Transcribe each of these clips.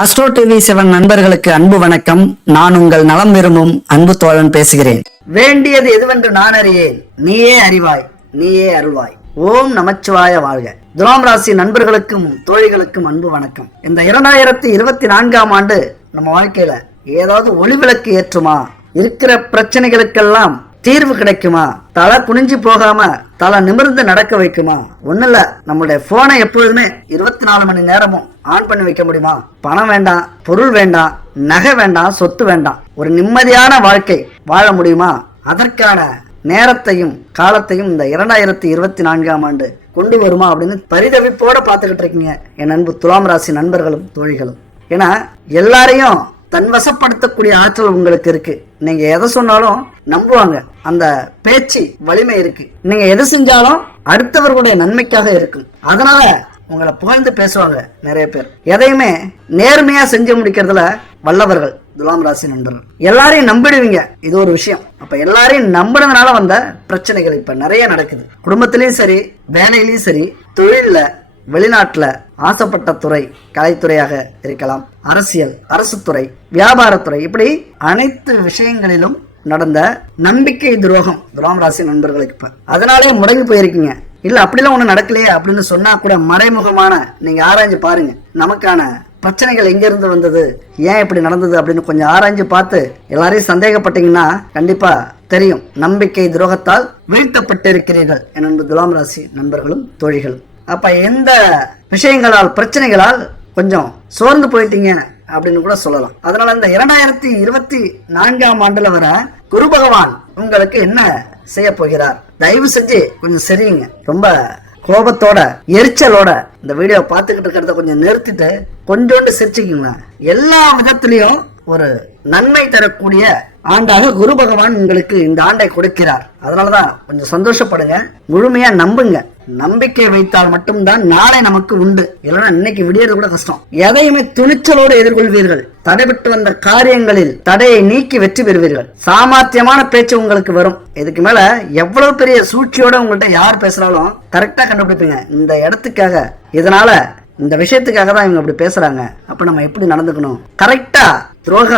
Astro TV 7 நண்பர்களுக்கு அன்பு வணக்கம். நான் உங்கள் நலம் விரும்பும் அன்பு தோழன் பேசுகிறேன். வேண்டியது எதுவென்று நான் அறியேன், நீயே அறிவாய், நீயே அருள்வாய். ஓம் நமச்சிவாய வாழ்க. துலாம் ராசி நண்பர்களுக்கும் தோழிகளுக்கும் அன்பு வணக்கம். இந்த 2024ஆம் ஆண்டு நம்ம வாழ்க்கையில ஏதாவது ஒளிவிளக்கு ஏற்றுமா? இருக்கிற பிரச்சனைகளுக்கெல்லாம் தீர்வு கிடைக்குமா? தலை குனிஞ்சு போகாம தலை நிமிர்ந்து நடக்க வைக்குமா? ஒண்ணு இல்ல, நம்மளுடைய போனை எப்பொழுதுமே 24 மணி நேரமும் ஆன் பண்ணி வைக்க முடியுமா? பணம் வேண்டாம், பொருள் வேண்டாம், நகை வேண்டாம், சொத்து வேண்டாம், ஒரு நிம்மதியான வாழ்க்கை வாழ முடியுமா? அதற்கான நேரத்தையும் காலத்தையும் இந்த 2024ஆம் ஆண்டு கொண்டு வருமா அப்படின்னு பரிதவிப்போட பார்த்துக்கிட்டு இருக்கீங்க என் அன்பு துலாம் ராசி நண்பர்களும் தோழிகளும். ஏன்னா எல்லாரையும் தன்வசப்படுத்தக்கூடிய ஆற்றல் உங்களுக்கு இருக்கு. நீங்க எதை சொன்னாலும் நம்புவாங்க, அந்த பேச்சு வலிமை இருக்கு. நீங்க எது செஞ்சாலும் அடுத்தவர்களுடைய நன்மைக்காக இருக்கும். அதனால உங்களை புகழ்ந்து பேசுவாங்க நிறைய பேர். எதையுமே நேர்மையா செஞ்சு முடிக்கிறதுல வல்லவர்கள் துலாம் ராசி நண்பர்கள். எல்லாரையும் நம்பிடுவீங்க, இது ஒரு விஷயம். அப்ப எல்லாரையும் நம்பினதுனால வந்த பிரச்சனைகள் இப்ப நிறைய நடக்குது. குடும்பத்திலயும் சரி, வேலையிலயும் சரி, தொழில்ல, வெளிநாட்டுல, ஆசைப்பட்ட துறை கலைத்துறையாக இருக்கலாம், அரசியல், அரசு துறை, வியாபாரத்துறை, இப்படி அனைத்து விஷயங்களிலும் நடந்த நம்பிக்கை துரோகம் துலாம் ராசி நண்பர்களுக்கு இப்ப அதனாலே முடங்கி போயிருக்கீங்க. இல்ல அப்படிலாம் ஒண்ணு நடக்கலையே அப்படின்னு சொன்னா கூட மறைமுகமான நீங்க ஆராய்ஞ்சு பாருங்க. நமக்கான பிரச்சனைகள் எங்க இருந்து வந்தது, ஏன் இப்படி நடந்தது அப்படின்னு கொஞ்சம் ஆராய்ஞ்சு பார்த்து எல்லாரையும் சந்தேகப்பட்டீங்கன்னா கண்டிப்பா தெரியும். நம்பிக்கை துரோகத்தால் வீழ்த்தப்பட்டிருக்கிறீர்கள் என் துலாம் ராசி நண்பர்களும் தோழிகளும். அப்ப எந்த விஷயங்களால், பிரச்சனைகளால் கொஞ்சம் சோர்ந்து போயிட்டீங்க அப்படின்னு கூட சொல்லலாம். அதனால இந்த 2024ஆம் ஆண்டுல வர குரு பகவான் உங்களுக்கு என்ன செய்ய போகிறார், தயவு செஞ்சு கொஞ்சம் சரிங்க. ரொம்ப கோபத்தோட, எரிச்சலோட இந்த வீடியோ பார்த்துக்கிட்டு இருக்கிறத கொஞ்சம் நிறுத்திட்டு கொஞ்சோண்டு சிரிச்சுக்குங்க. எல்லா விதத்திலையும் ஒரு நன்மை தரக்கூடிய ஆண்டாக குரு பகவான் உங்களுக்கு இந்த ஆண்டை கொடுக்கிறார். அதனாலதான் கொஞ்சம் சந்தோஷப்படுங்க, முழுமையா நம்புங்க. நம்பிக்கை வைத்தால் மட்டும்தான் நாளை நமக்கு உண்டு. இல்லைன்னா இன்னைக்கு விடியறது கூட கஷ்டம். எதையுமே துணிச்சலோடு எதிர்கொள்வீர்கள். தடைபட்டு வந்த காரியங்களில் தடையை நீக்கி வெற்றி பெறுவீர்கள். சாமர்த்தியமான பேச்சு உங்களுக்கு வரும். இதுக்கு மேல எவ்வளவு பெரிய சூழ்ச்சியோட உங்கள்கிட்ட யார் பேசுறாலும் கரெக்டா கண்டுபிடிப்பீங்க. இந்த இடத்துக்காக, இதனால, இந்த விஷயத்துக்காக தான் இவங்க அப்படி பேசுறாங்க, அப்ப நம்ம எப்படி நடந்துக்கணும், கரெக்டா துரோக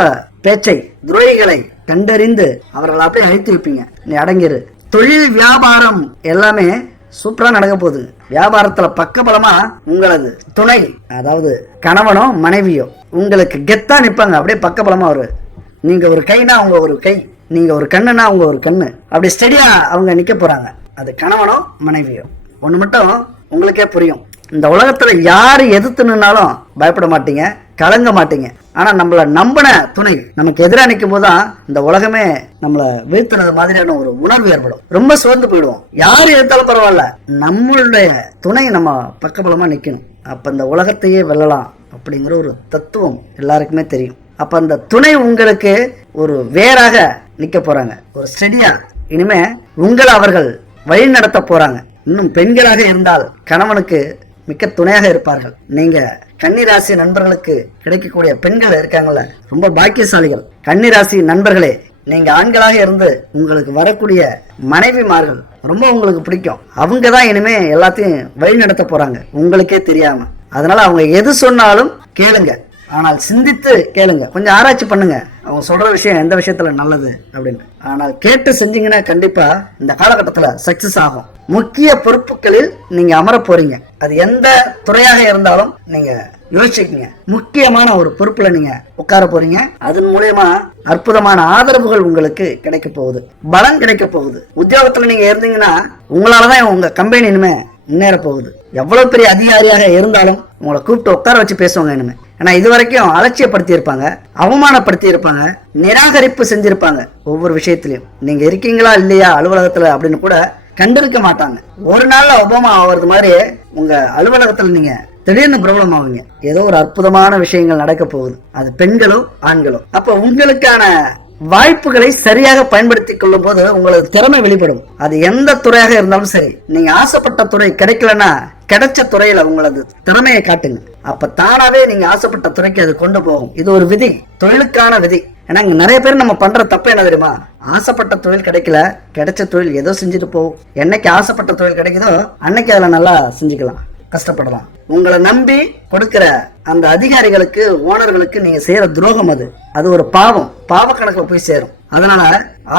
பேச்சை, துரோகிகளை கண்டறிந்து அவர்களை அப்படியே அழித்து வைப்பீங்க. நீ அடங்கிரு. தொழில், வியாபாரம் எல்லாமே சூப்பரா நடக்க போகுது. வியாபாரத்துல பக்கபலமா உங்களது துணை, அதாவது கணவனோ மனைவியோ உங்களுக்கு கெத்தா நிப்பாங்க. அப்படியே பக்கபலமா நீங்க ஒரு கைனா அவங்க ஒரு கை, நீங்க ஒரு கண்ணுனா அவங்க ஒரு கண்ணு, அப்படி ஸ்டெடியா அவங்க நிக்க போறாங்க. அது கணவனோ மனைவியோ. ஒண்ணு மட்டும் உங்களுக்கே புரியும், இந்த உலகத்துல யாரு எதிர்த்து நின்னாலும் பயப்பட மாட்டீங்க, கலங்க மாட்டீங்க. ஆனா நம்மள நம்பின துணை நமக்கு எதிராக நிற்கும் போதுதான் இந்த உலகமே நம்மள வீழ்த்தினது மாதிரியான ஒரு உணர்வு ஏற்படும். ரொம்ப சோர்ந்து போயிடுவோம். யாரு எதிர்த்தாலும் பரவாயில்ல, நம்மளுடைய துணை நம்ம பக்கபலமா நிக்கணும். அப்ப இந்த உலகத்தையே வெல்லலாம் அப்படிங்கிற ஒரு தத்துவம் எல்லாருக்குமே தெரியும். அப்ப அந்த துணை உங்களுக்கு ஒரு வேறாக நிக்க போறாங்க, ஒரு ஸ்டெடியா. இனிமே உங்களை அவர்கள் வழி நடத்த போறாங்க. இன்னும் பெண்களாக இருந்தால் கணவனுக்கு மிக்க துணையாக இருப்பார்கள். நீங்க கன்னிராசி நண்பர்களுக்கு கிடைக்கக்கூடிய பெண்கள் இருக்காங்கல்ல, ரொம்ப பாக்கியசாலிகள். கன்னிராசி நண்பர்களே, நீங்க ஆண்களாக இருந்து உங்களுக்கு வரக்கூடிய மனைவிமார்கள் ரொம்ப உங்களுக்கு பிடிக்கும். அவங்க தான் இனிமே எல்லாத்தையும் வழி நடத்த போறாங்க உங்களுக்கே தெரியாம. அதனால அவங்க எது சொன்னாலும் கேளுங்க, ஆனால் சிந்தித்து கேளுங்க. கொஞ்சம் ஆராய்ச்சி பண்ணுங்க, அவங்க சொல்ற விஷயம் எந்த விஷயத்துல நல்லது அப்படின்னு. ஆனால் கேட்டு செஞ்சீங்கன்னா கண்டிப்பா இந்த காலகட்டத்துல சக்சஸ் ஆகும். முக்கிய பொறுப்புகளில் நீங்க அமர போறீங்க. அது எந்த துறையாக இருந்தாலும் நீங்க யோசிச்சுக்கீங்க. முக்கியமான ஒரு பொறுப்புல நீங்க உட்கார போறீங்க. அதன் மூலமா அற்புதமான ஆதரவுகள் உங்களுக்கு கிடைக்க போகுது, பலம் கிடைக்க போகுது. உத்தியோகத்துல நீங்க இருந்தீங்கன்னா உங்களாலதான் உங்க கம்பெனி இனிமே முன்னேற போகுது. எவ்வளவு பெரிய அதிகாரியாக இருந்தாலும் உங்களை கூப்பிட்டு உட்கார வச்சு பேசுவாங்க இனிமே. ஏன்னா இது வரைக்கும் அலட்சியப்படுத்தி இருப்பாங்க, அவமானப்படுத்தி இருப்பாங்க, நிராகரிப்பு செஞ்சிருப்பாங்க. ஒவ்வொரு விஷயத்திலையும் நீங்க இருக்கீங்களா இல்லையா அலுவலகத்துல அப்படின்னு கூட கண்டிருக்க மாட்டாங்க. ஒரு நாள்ல ஒபாமா ஆகிறது மாதிரி உங்க அலுவலகத்துல நீங்க திடீர்னு பிரபலம் ஆகுங்க. ஏதோ ஒரு அற்புதமான விஷயங்கள் நடக்க போகுது, அது பெண்களோ ஆண்களோ. அப்ப உங்களுக்கான வாய்ப்புகளை சரியாக பயன்படுத்தி கொள்ளும் போது உங்களது திறமை வெளிப்படும். அது எந்த துறையாக இருந்தாலும் சரி. நீங்க ஆசைப்பட்ட துறை கிடைக்கலன்னா கிடைச்ச துறையில உங்களது திறமையை காட்டுங்க. அப்ப தானாவே நீங்க ஆசைப்பட்ட துறைக்கு அது கொண்டு போகும். இது ஒரு விதி, தொழிலுக்கான விதி. ஏன்னா இங்க நிறைய பேர் நம்ம பண்ற தப்பு என்ன தெரியுமா? ஆசைப்பட்ட தொழில் கிடைக்கல, கிடைச்ச தொழில் ஏதோ செஞ்சுட்டு போகும். என்னைக்கு ஆசைப்பட்ட தொழில் கிடைக்குதோ அன்னைக்கு அதுல நல்லா செஞ்சுக்கலாம். கஷ்டப்படலாம். உங்களை நம்பி கொடுக்கிற அந்த அதிகாரிகளுக்கு, ஓனர்களுக்கு நீங்க செய்யற துரோகம் அது ஒரு பாவ கணக்குல போய் சேரும். அதனால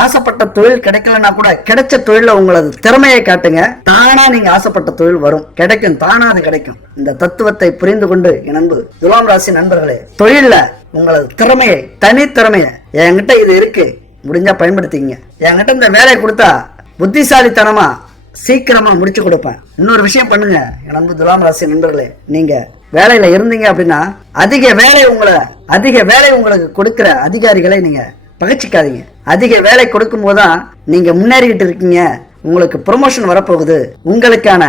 ஆசைப்பட்ட தொழில் கிடைக்கலன்னா கூட கிடைச்ச தொழில உங்களது திறமையை காட்டுங்க. தானா நீங்க ஆசைப்பட்ட தொழில் வரும், கிடைக்கும், தானா அது கிடைக்கும். இந்த தத்துவத்தை புரிந்து கொண்டு என் அன்பு துலாம் ராசி நண்பர்களே, தொழில்ல உங்களது திறமையை, தனி திறமையை, என்கிட்ட இது இருக்கு, முடிஞ்சா பயன்படுத்திங்க. என்கிட்ட இந்த வேலையை கொடுத்தா புத்திசாலித்தனமா சீக்கிரமா முடிச்சு கொடுப்பேன். இன்னொரு விஷயம் பண்ணுங்க என் அன்பு துலாம் ராசி நண்பர்களே, நீங்க வேலையில இருந்தீங்க அப்படின்னா அதிக வேலை உங்களுக்கு கொடுக்கிற அதிகாரிகளை நீங்க பகைச்சிக்காதீங்க. அதிக வேலை கொடுக்கும் போதுதான் நீங்க முன்னேறிக்கிட்டு இருக்கீங்க, உங்களுக்கு ப்ரொமோஷன் வரப்போகுது, உங்களுக்கான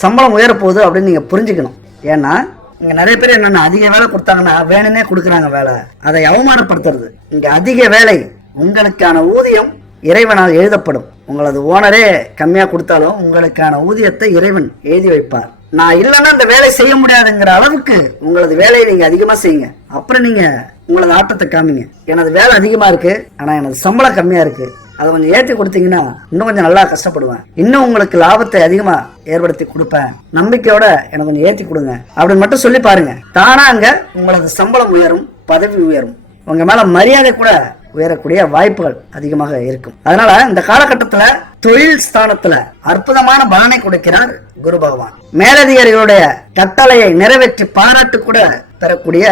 சம்பளம் உயரப்போகுது அப்படின்னு நீங்க புரிஞ்சுக்கணும். ஏன்னா இங்க நிறைய பேர் என்னன்னா அதிக வேலை கொடுத்தாங்கன்னா வேணும்னே கொடுக்குறாங்க வேலை, அதை அவமானப்படுத்துறது. இங்க அதிக வேலை, உங்களுக்கான ஊதியம் இறைவனால் எழுதப்படும். உங்களது ஓனரே கம்மியா கொடுத்தாலும் உங்களுக்கான ஊதியத்தை இறைவன் எழுதி வைப்பார். நான் இல்லைன்னா இந்த வேலை செய்ய முடியாதுங்கிற அளவுக்கு உங்களது வேலையை நீங்க அதிகமா செய்யுங்க. அப்புறம் நீங்க உங்களது ஆட்டத்தை காமிங்க. எனது வேலை அதிகமா இருக்கு, ஆனா எனது சம்பளம் கம்மியா இருக்கு, அதை கொஞ்சம் ஏற்றி கொடுத்தீங்கன்னா இன்னும் கொஞ்சம் நல்லா கஷ்டப்படுவேன், இன்னும் உங்களுக்கு லாபத்தை அதிகமா ஏற்படுத்தி கொடுப்பேன், நம்பிக்கையோட எனக்கு கொஞ்சம் ஏற்றி கொடுங்க அப்படின்னு மட்டும் சொல்லி பாருங்க. தானா அங்க உங்களது சம்பளம் உயரும், பதவி உயரும், உங்க மேல மரியாதை கூட உயரக்கூடிய வாய்ப்புகள் அதிகமாக இருக்கும். அதனால இந்த காலகட்டத்துல தொழில் ஸ்தானத்துல அற்புதமான பலனை கொடுக்கிறார் குரு பகவான். மேலதிகாரிகளுடைய கட்டளையை நிறைவேற்றி பாராட்டு கூட பெறக்கூடிய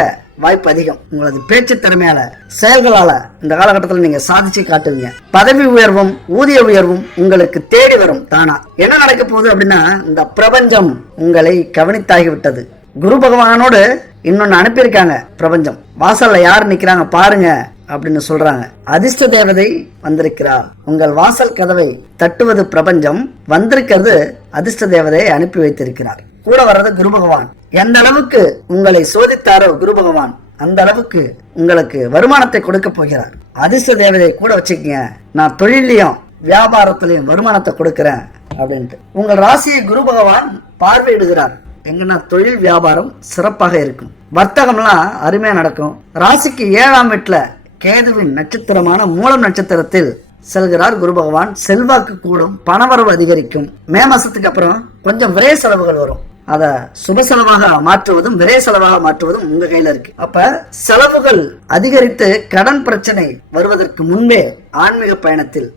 வாய்ப்பு அதிகம். உங்களது பேச்சு திறமையால, செயல்களால இந்த காலகட்டத்தில் நீங்க சாதிச்சு காட்டுவீங்க. பதவி உயர்வும், ஊதிய உயர்வும் உங்களுக்கு தேடி வரும் தானா. என்ன நடக்க போகுது அப்படின்னா, இந்த பிரபஞ்சம் உங்களை கவனித்தாகிவிட்டது. குரு பகவானோடு இன்னொன்னு அனுப்பியிருக்காங்க பிரபஞ்சம். வாசல்ல யார் நிக்கிறாங்க பாருங்க அப்படின்னு சொல்றாங்க. அதிர்ஷ்ட தேவதை வந்திருக்கிறார். உங்கள் வாசல் கதவை தட்டுவது பிரபஞ்சம், வந்திருக்கிறது அதிர்ஷ்ட தேவதையை அனுப்பி வைத்திருக்கிறார். கூட வர்றது குரு பகவான். எந்த அளவுக்கு உங்களை சோதித்தாரோ குரு பகவான், அந்த அளவுக்கு உங்களுக்கு வருமானத்தை கொடுக்க போகிறார். அதிர்ஷ்ட தேவதையை கூட வச்சுக்கங்க, நான் தொழிலையும் வியாபாரத்திலையும் வருமானத்தை கொடுக்கிறேன் அப்படின்ட்டு. உங்கள் ராசியை குரு பகவான் பார்வையிடுகிறார். எங்கன்னா தொழில் வியாபாரம் சிறப்பாக இருக்கும், வர்த்தகம்லாம் அருமையா நடக்கும். ராசிக்கு 7ஆம் வீட்டுல கேதுவின் நட்சத்திரமான மூலம் நட்சத்திரத்தில் செல்கிறார் குரு பகவான். செல்வாக்கு கூடும், பணவரவு அதிகரிக்கும். மே மாசத்துக்கு அப்புறம் கொஞ்சம் விரை செலவுகள் வரும், அத சுப செலவாக மாற்றுவதும் விரை செலவாக மாற்றுவதும் உங்க கையில இருக்கு. அப்ப செலவுகள் அதிகரித்து கடன் பிரச்சனை வருவதற்கு முன்பே ஆன்மீக பயணத்தில்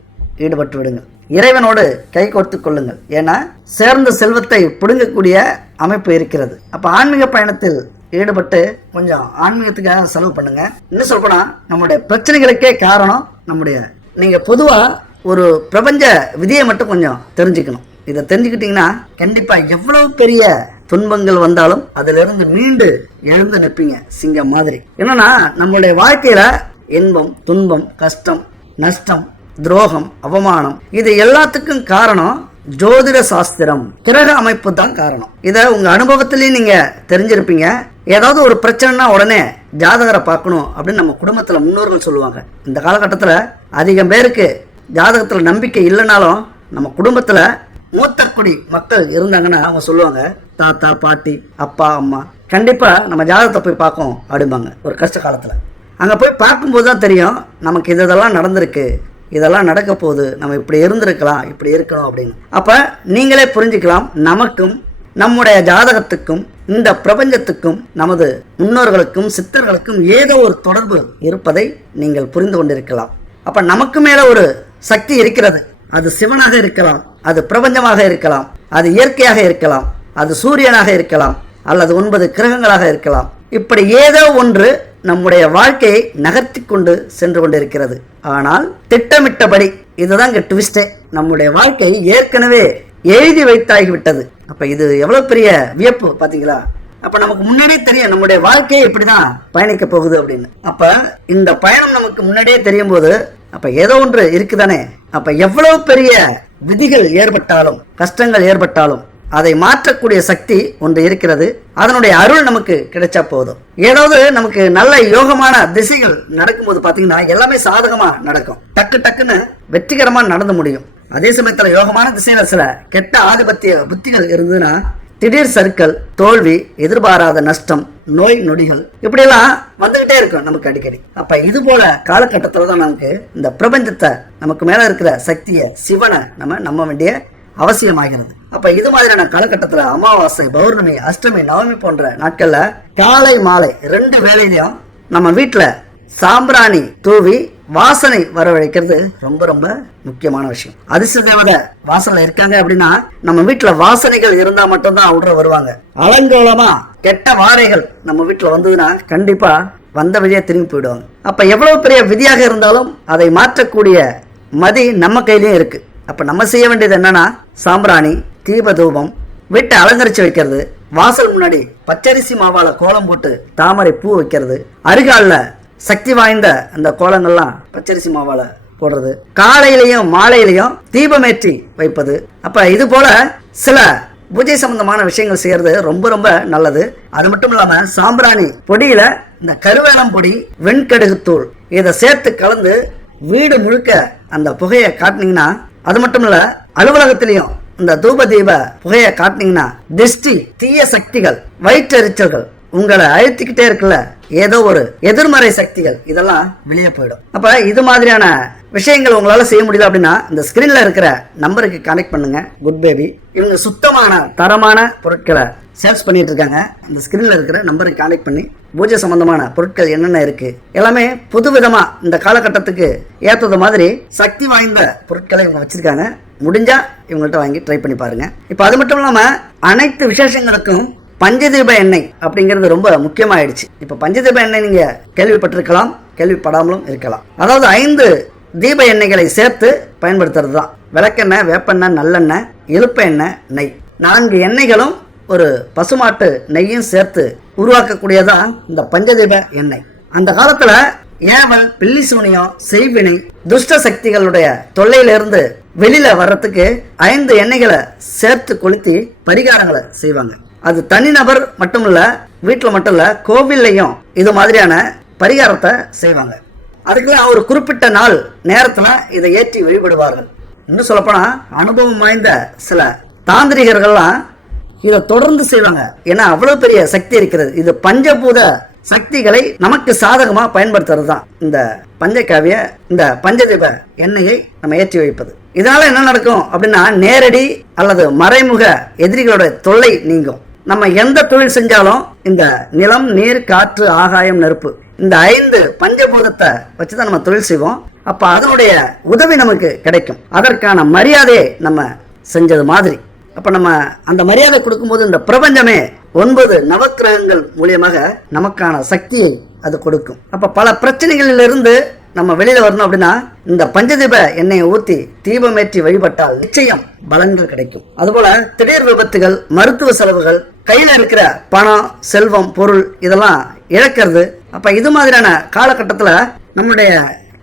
ஈடுபட்டு விடுங்கள். இறைவனோடு கை கோர்த்து கொள்ளுங்கள். ஏன்னா சேர்ந்த செல்வத்தை பிடுங்கக்கூடிய அமைப்பு இருக்கிறது. அப்ப ஆன்மீக பயணத்தில் ஈடுபட்டு கொஞ்சம் ஆன்மீகத்துக்காக செலவு பண்ணுங்க. இன்னும் சொல்லப்போனா நம்முடைய பிரச்சனைகளுக்கே காரணம் நீங்க பொதுவா ஒரு பிரபஞ்ச விதியை மட்டும் கொஞ்சம் தெரிஞ்சுக்கணும். இதை தெரிஞ்சுக்கிட்டீங்கன்னா கண்டிப்பா எவ்வளவு பெரிய துன்பங்கள் வந்தாலும் அதுல இருந்து மீண்டு எழுந்து நிற்பீங்க சிங்கம் மாதிரி. என்னன்னா நம்மளுடைய வாழ்க்கையில இன்பம், துன்பம், கஷ்டம், நஷ்டம், துரோகம், அவமானம், இது எல்லாத்துக்கும் காரணம் ஜோதிட சாஸ்திரம், கிரக அமைப்பு தான் காரணம். இத உங்க அனுபவத்திலேயே நீங்க தெரிஞ்சிருப்பீங்க. ஏதாவது ஒரு பிரச்சனைனா உடனே ஜாதகரை பார்க்கணும் அப்படின்னு நம்ம குடும்பத்துல முன்னோர்கள் சொல்லுவாங்க. இந்த காலகட்டத்துல அதிகம் பேருக்கு ஜாதகத்துல நம்பிக்கை இல்லைனாலும் நம்ம குடும்பத்துல மூத்த குடி மக்கள் இருந்தாங்கன்னா அவங்க சொல்லுவாங்க, தாத்தா, பாட்டி, அப்பா, அம்மா கண்டிப்பா நம்ம ஜாதகத்தை போய் பார்க்கோம் அப்படிம்பாங்க. ஒரு கஷ்ட காலத்துல அங்க போய் பார்க்கும்போது தான் தெரியும் நமக்கு இதெல்லாம் நடந்திருக்கு, இதெல்லாம் நடக்க போகுது, நம்ம இப்படி இருந்திருக்கலாம், இப்படி இருக்கணும் அப்படின்னு. அப்ப நீங்களே புரிஞ்சுக்கலாம், நமக்கும் நம்முடைய ஜாதகத்துக்கும் இந்த பிரபஞ்சத்துக்கும் நமது முன்னோர்களுக்கும் சித்தர்களுக்கும் ஏதோ ஒரு தொடர்பு இருப்பதை நீங்கள் புரிந்து கொண்டிருக்கலாம். அப்ப நமக்கு மேல ஒரு சக்தி இருக்கிறது. அது சிவனாக இருக்கலாம், அது பிரபஞ்சமாக இருக்கலாம், அது இயற்கையாக இருக்கலாம், அது சூரியனாக இருக்கலாம், அல்லது 9 கிரகங்களாக இருக்கலாம். இப்படி ஏதோ ஒன்று நம்முடைய வாழ்க்கையை நகர்த்தி கொண்டு சென்று கொண்டிருக்கிறது. ஆனால் திட்டமிட்டபடி, இதுதான் இங்க ட்விஸ்டே, நம்முடைய வாழ்க்கை ஏற்கனவே எழுதி வைத்தாகிவிட்டது. அப்ப இது எவ்வளவு பெரிய வியப்பு பாத்தீங்களா? அப்ப நமக்கு முன்னாடியே தெரியும் நம்முடைய வாழ்க்கையை இப்படிதான் பயணிக்க போகுது அப்படின்னு. அப்ப இந்த பயணம் நமக்கு முன்னாடியே தெரியும் போது அப்ப ஏதோ ஒன்று இருக்குதானே. அப்ப எவ்வளவு பெரிய விதிகள் ஏற்பட்டாலும், கஷ்டங்கள் ஏற்பட்டாலும் அதை மாற்றக்கூடிய சக்தி ஒன்று இருக்கிறது. அதனுடைய அருள் நமக்கு கிடைச்சா போதும். ஏதாவது நமக்கு நல்ல யோகமான திசைகள் நடக்கும்போது பாத்தீங்கன்னா எல்லாமே சாதகமா நடக்கும், டக்கு டக்குன்னு வெற்றிகரமா நடந்து முடியும். அதே சமயத்துல யோகமான திசையில சில கெட்ட ஆதிபத்திய புத்திகள் இருந்ததுன்னா திடீர் சறுக்கல், தோல்வி, எதிர்பாராத நஷ்டம், நோய் நொடிகள் இப்படியெல்லாம் வந்துகிட்டே இருக்கும் நமக்கு அடிக்கடி. அப்ப இது போல காலகட்டத்துலதான் நமக்கு இந்த பிரபஞ்சத்தை, நமக்கு மேல இருக்கிற சக்தியை, சிவனை நம்ம நம்ப வேண்டிய அவசியமாகிறது. அப்ப இது மாதிரியான காலகட்டத்துல அமாவாசை, பௌர்ணமி, அஷ்டமி, நவமி போன்ற நாட்கள்ல காலை மாலை 2 வேளையிலையும் நம்ம வீட்டுல சாம்பிராணி தூவி வாசனை வரவழைக்கிறது ரொம்ப ரொம்ப முக்கியமான விஷயம். அதிர்ஷ்ட தேவதை வாசல்ல இருக்காங்க அப்படின்னா நம்ம வீட்டுல வாசனைகள் இருந்தா மட்டும்தான் அவங்க வருவாங்க. அலங்கோலமா கெட்ட வாரைகள் நம்ம வீட்டுல வந்ததுன்னா கண்டிப்பா வந்த வழியா திரும்பி போயிடுவாங்க. அப்ப எவ்வளவு பெரிய விதியாக இருந்தாலும் அதை மாற்றக்கூடிய மதி நம்ம கையிலயும் இருக்கு. அப்ப நம்ம செய்ய வேண்டியது என்னன்னா, சாம்பிராணி, தீப தூபம், வீட்டை அலங்கரிச்சு வைக்கிறது, வாசல் முன்னாடி பச்சரிசி மாவால கோலம் போட்டு தாமரை பூ வைக்கிறது, அருகால சக்தி வாய்ந்த அந்த கோலங்கள்லாம் பச்சரிசி மாவால போடுறது, காலையிலையும் மாலையிலையும் தீபமேற்றி வைப்பது. அப்ப இது போல சில பூஜை சம்பந்தமான விஷயங்கள் செய்யறது ரொம்ப ரொம்ப நல்லது. அது மட்டும் இல்லாம சாம்பிராணி பொடியில இந்த கருவேலம் பொடி, வெண்கடுகுத்தூள் இதை சேர்த்து கலந்து வீடு முழுக்க அந்த புகையை காட்டினீங்கன்னா, அது மட்டும் இல்ல அலுவலகத்திலையும் இந்த தூப தீப புகையை காட்டினீங்கன்னா திருஷ்டி, தீய சக்திகள், வயிற்றெரிச்சல்கள் உங்களை அழுத்திக்கிட்டே இருக்குல்ல, ஏதோ ஒரு எதிர்மறை சக்திகள் இதெல்லாம் வெளியே போயிடும். அப்ப இது மாதிரியான விஷயங்கள் உங்களால செய்ய முடியல அப்படின்னா இந்த ஸ்கிரீன்ல இருக்கிற நம்பருக்கு கனெக்ட் பண்ணுங்க. குட் பேபி இவங்க சுத்தமான தரமான பொருட்களை சேல்ஸ் பண்ணிட்டு இருக்காங்க. இந்த ஸ்கிரீன்ல இருக்கிற நம்பருக்கு கனெக்ட் பண்ணி பூஜை சம்பந்தமான பொருட்கள் என்னென்ன இருக்கு எல்லாமே புதுவிதமா இந்த காலகட்டத்துக்கு ஏற்றது மாதிரி சக்தி வாய்ந்த பொருட்களை இவங்க வச்சிருக்காங்க. முடிஞ்சா இவங்கள்ட்ட வாங்கி ட்ரை பண்ணி பாருங்க. இப்ப அது மட்டும் இல்லாம அனைத்து விசேஷங்களுக்கும் பஞ்சதீப எண்ணெய் அப்படிங்கிறது ரொம்ப முக்கியமாயிடுச்சு. இப்ப பஞ்சதீப எண்ணெய் நீங்க கேள்விப்பட்டிருக்கலாம், கேள்விப்படாமலும் இருக்கலாம். அதாவது 5 தீப எண்ணெய்களை சேர்த்து பயன்படுத்துறது தான். விளக்கெண்ணெய், வேப்பெண்ணெய், நல்லெண்ணெய், இலுப்ப எண்ணெய், நெய், 4 எண்ணெய்களும் ஒரு பசுமாட்டு நெய்யும் சேர்த்து உருவாக்கக்கூடியதான் இந்த பஞ்சதீப எண்ணெய். அந்த காலத்துல ஏவல், பில்லி சூனியம், செய்வினை, துஷ்ட சக்திகளுடைய தொல்லையிலிருந்து வெளியில வர்றதுக்கு 5 எண்ணெய்களை சேர்த்து கொளுத்தி பரிகாரங்களை செய்வாங்க. அது தனிநபர் மட்டும் இல்ல, வீட்டுல மட்டும் இல்ல, கோவில்லையும் இது மாதிரியான பரிகாரத்தை செய்வாங்க. அதுக்கெல்லாம் ஒரு குறிப்பிட்ட நாள் நேரத்துல இதை ஏற்றி வழிபடுவார்கள். இன்னும் சொல்லப்போனா அனுபவம் வாய்ந்த சில தாந்திரிகர்கள்லாம் இதை தொடர்ந்து செய்வாங்க. ஏன்னா அவ்வளவு பெரிய சக்தி இருக்கிறது. இது பஞ்சபூத சக்திகளை நமக்கு சாதகமா பயன்படுத்துறது தான் இந்த பஞ்சகாவிய, இந்த பஞ்சதீப எண்ணெயை நம்ம ஏற்றி வைப்பது. இதனால என்ன நடக்கும் அப்படின்னா, நேரடி அல்லது மறைமுக எதிரிகளோட தொல்லை நீங்கும். நம்ம எந்த தொழில் செஞ்சாலும் இந்த நிலம், நீர், காற்று, ஆகாயம், நெருப்பு இந்த 5 பஞ்சபூதத்தை வச்சுதான் நம்ம தொழில் செய்வோம். அப்ப அதனுடைய உதவி நமக்கு கிடைக்கும். அதற்கான மரியாதையை நம்ம செஞ்சது மாதிரி. அப்ப நம்ம அந்த மரியாதை கொடுக்கும்போது இந்த பிரபஞ்சமே 9 நவக்கிரகங்கள் மூலியமாக நமக்கான சக்தியை அது கொடுக்கும். அப்ப பல பிரச்சனைகளிலிருந்து நம்ம வெளியில வரணும் அப்படின்னா இந்த பஞ்சதீப எண்ணெயை ஊத்தி தீபமேற்றி வழிபட்டால் நிச்சயம் பலன்கள் கிடைக்கும். அதுபோல திடீர் விபத்துகள், மருத்துவ செலவுகள், கையில இருக்கிற பணம், செல்வம், பொருள் இதெல்லாம் இழக்கிறது. அப்ப இது மாதிரியான காலகட்டத்துல நம்மளுடைய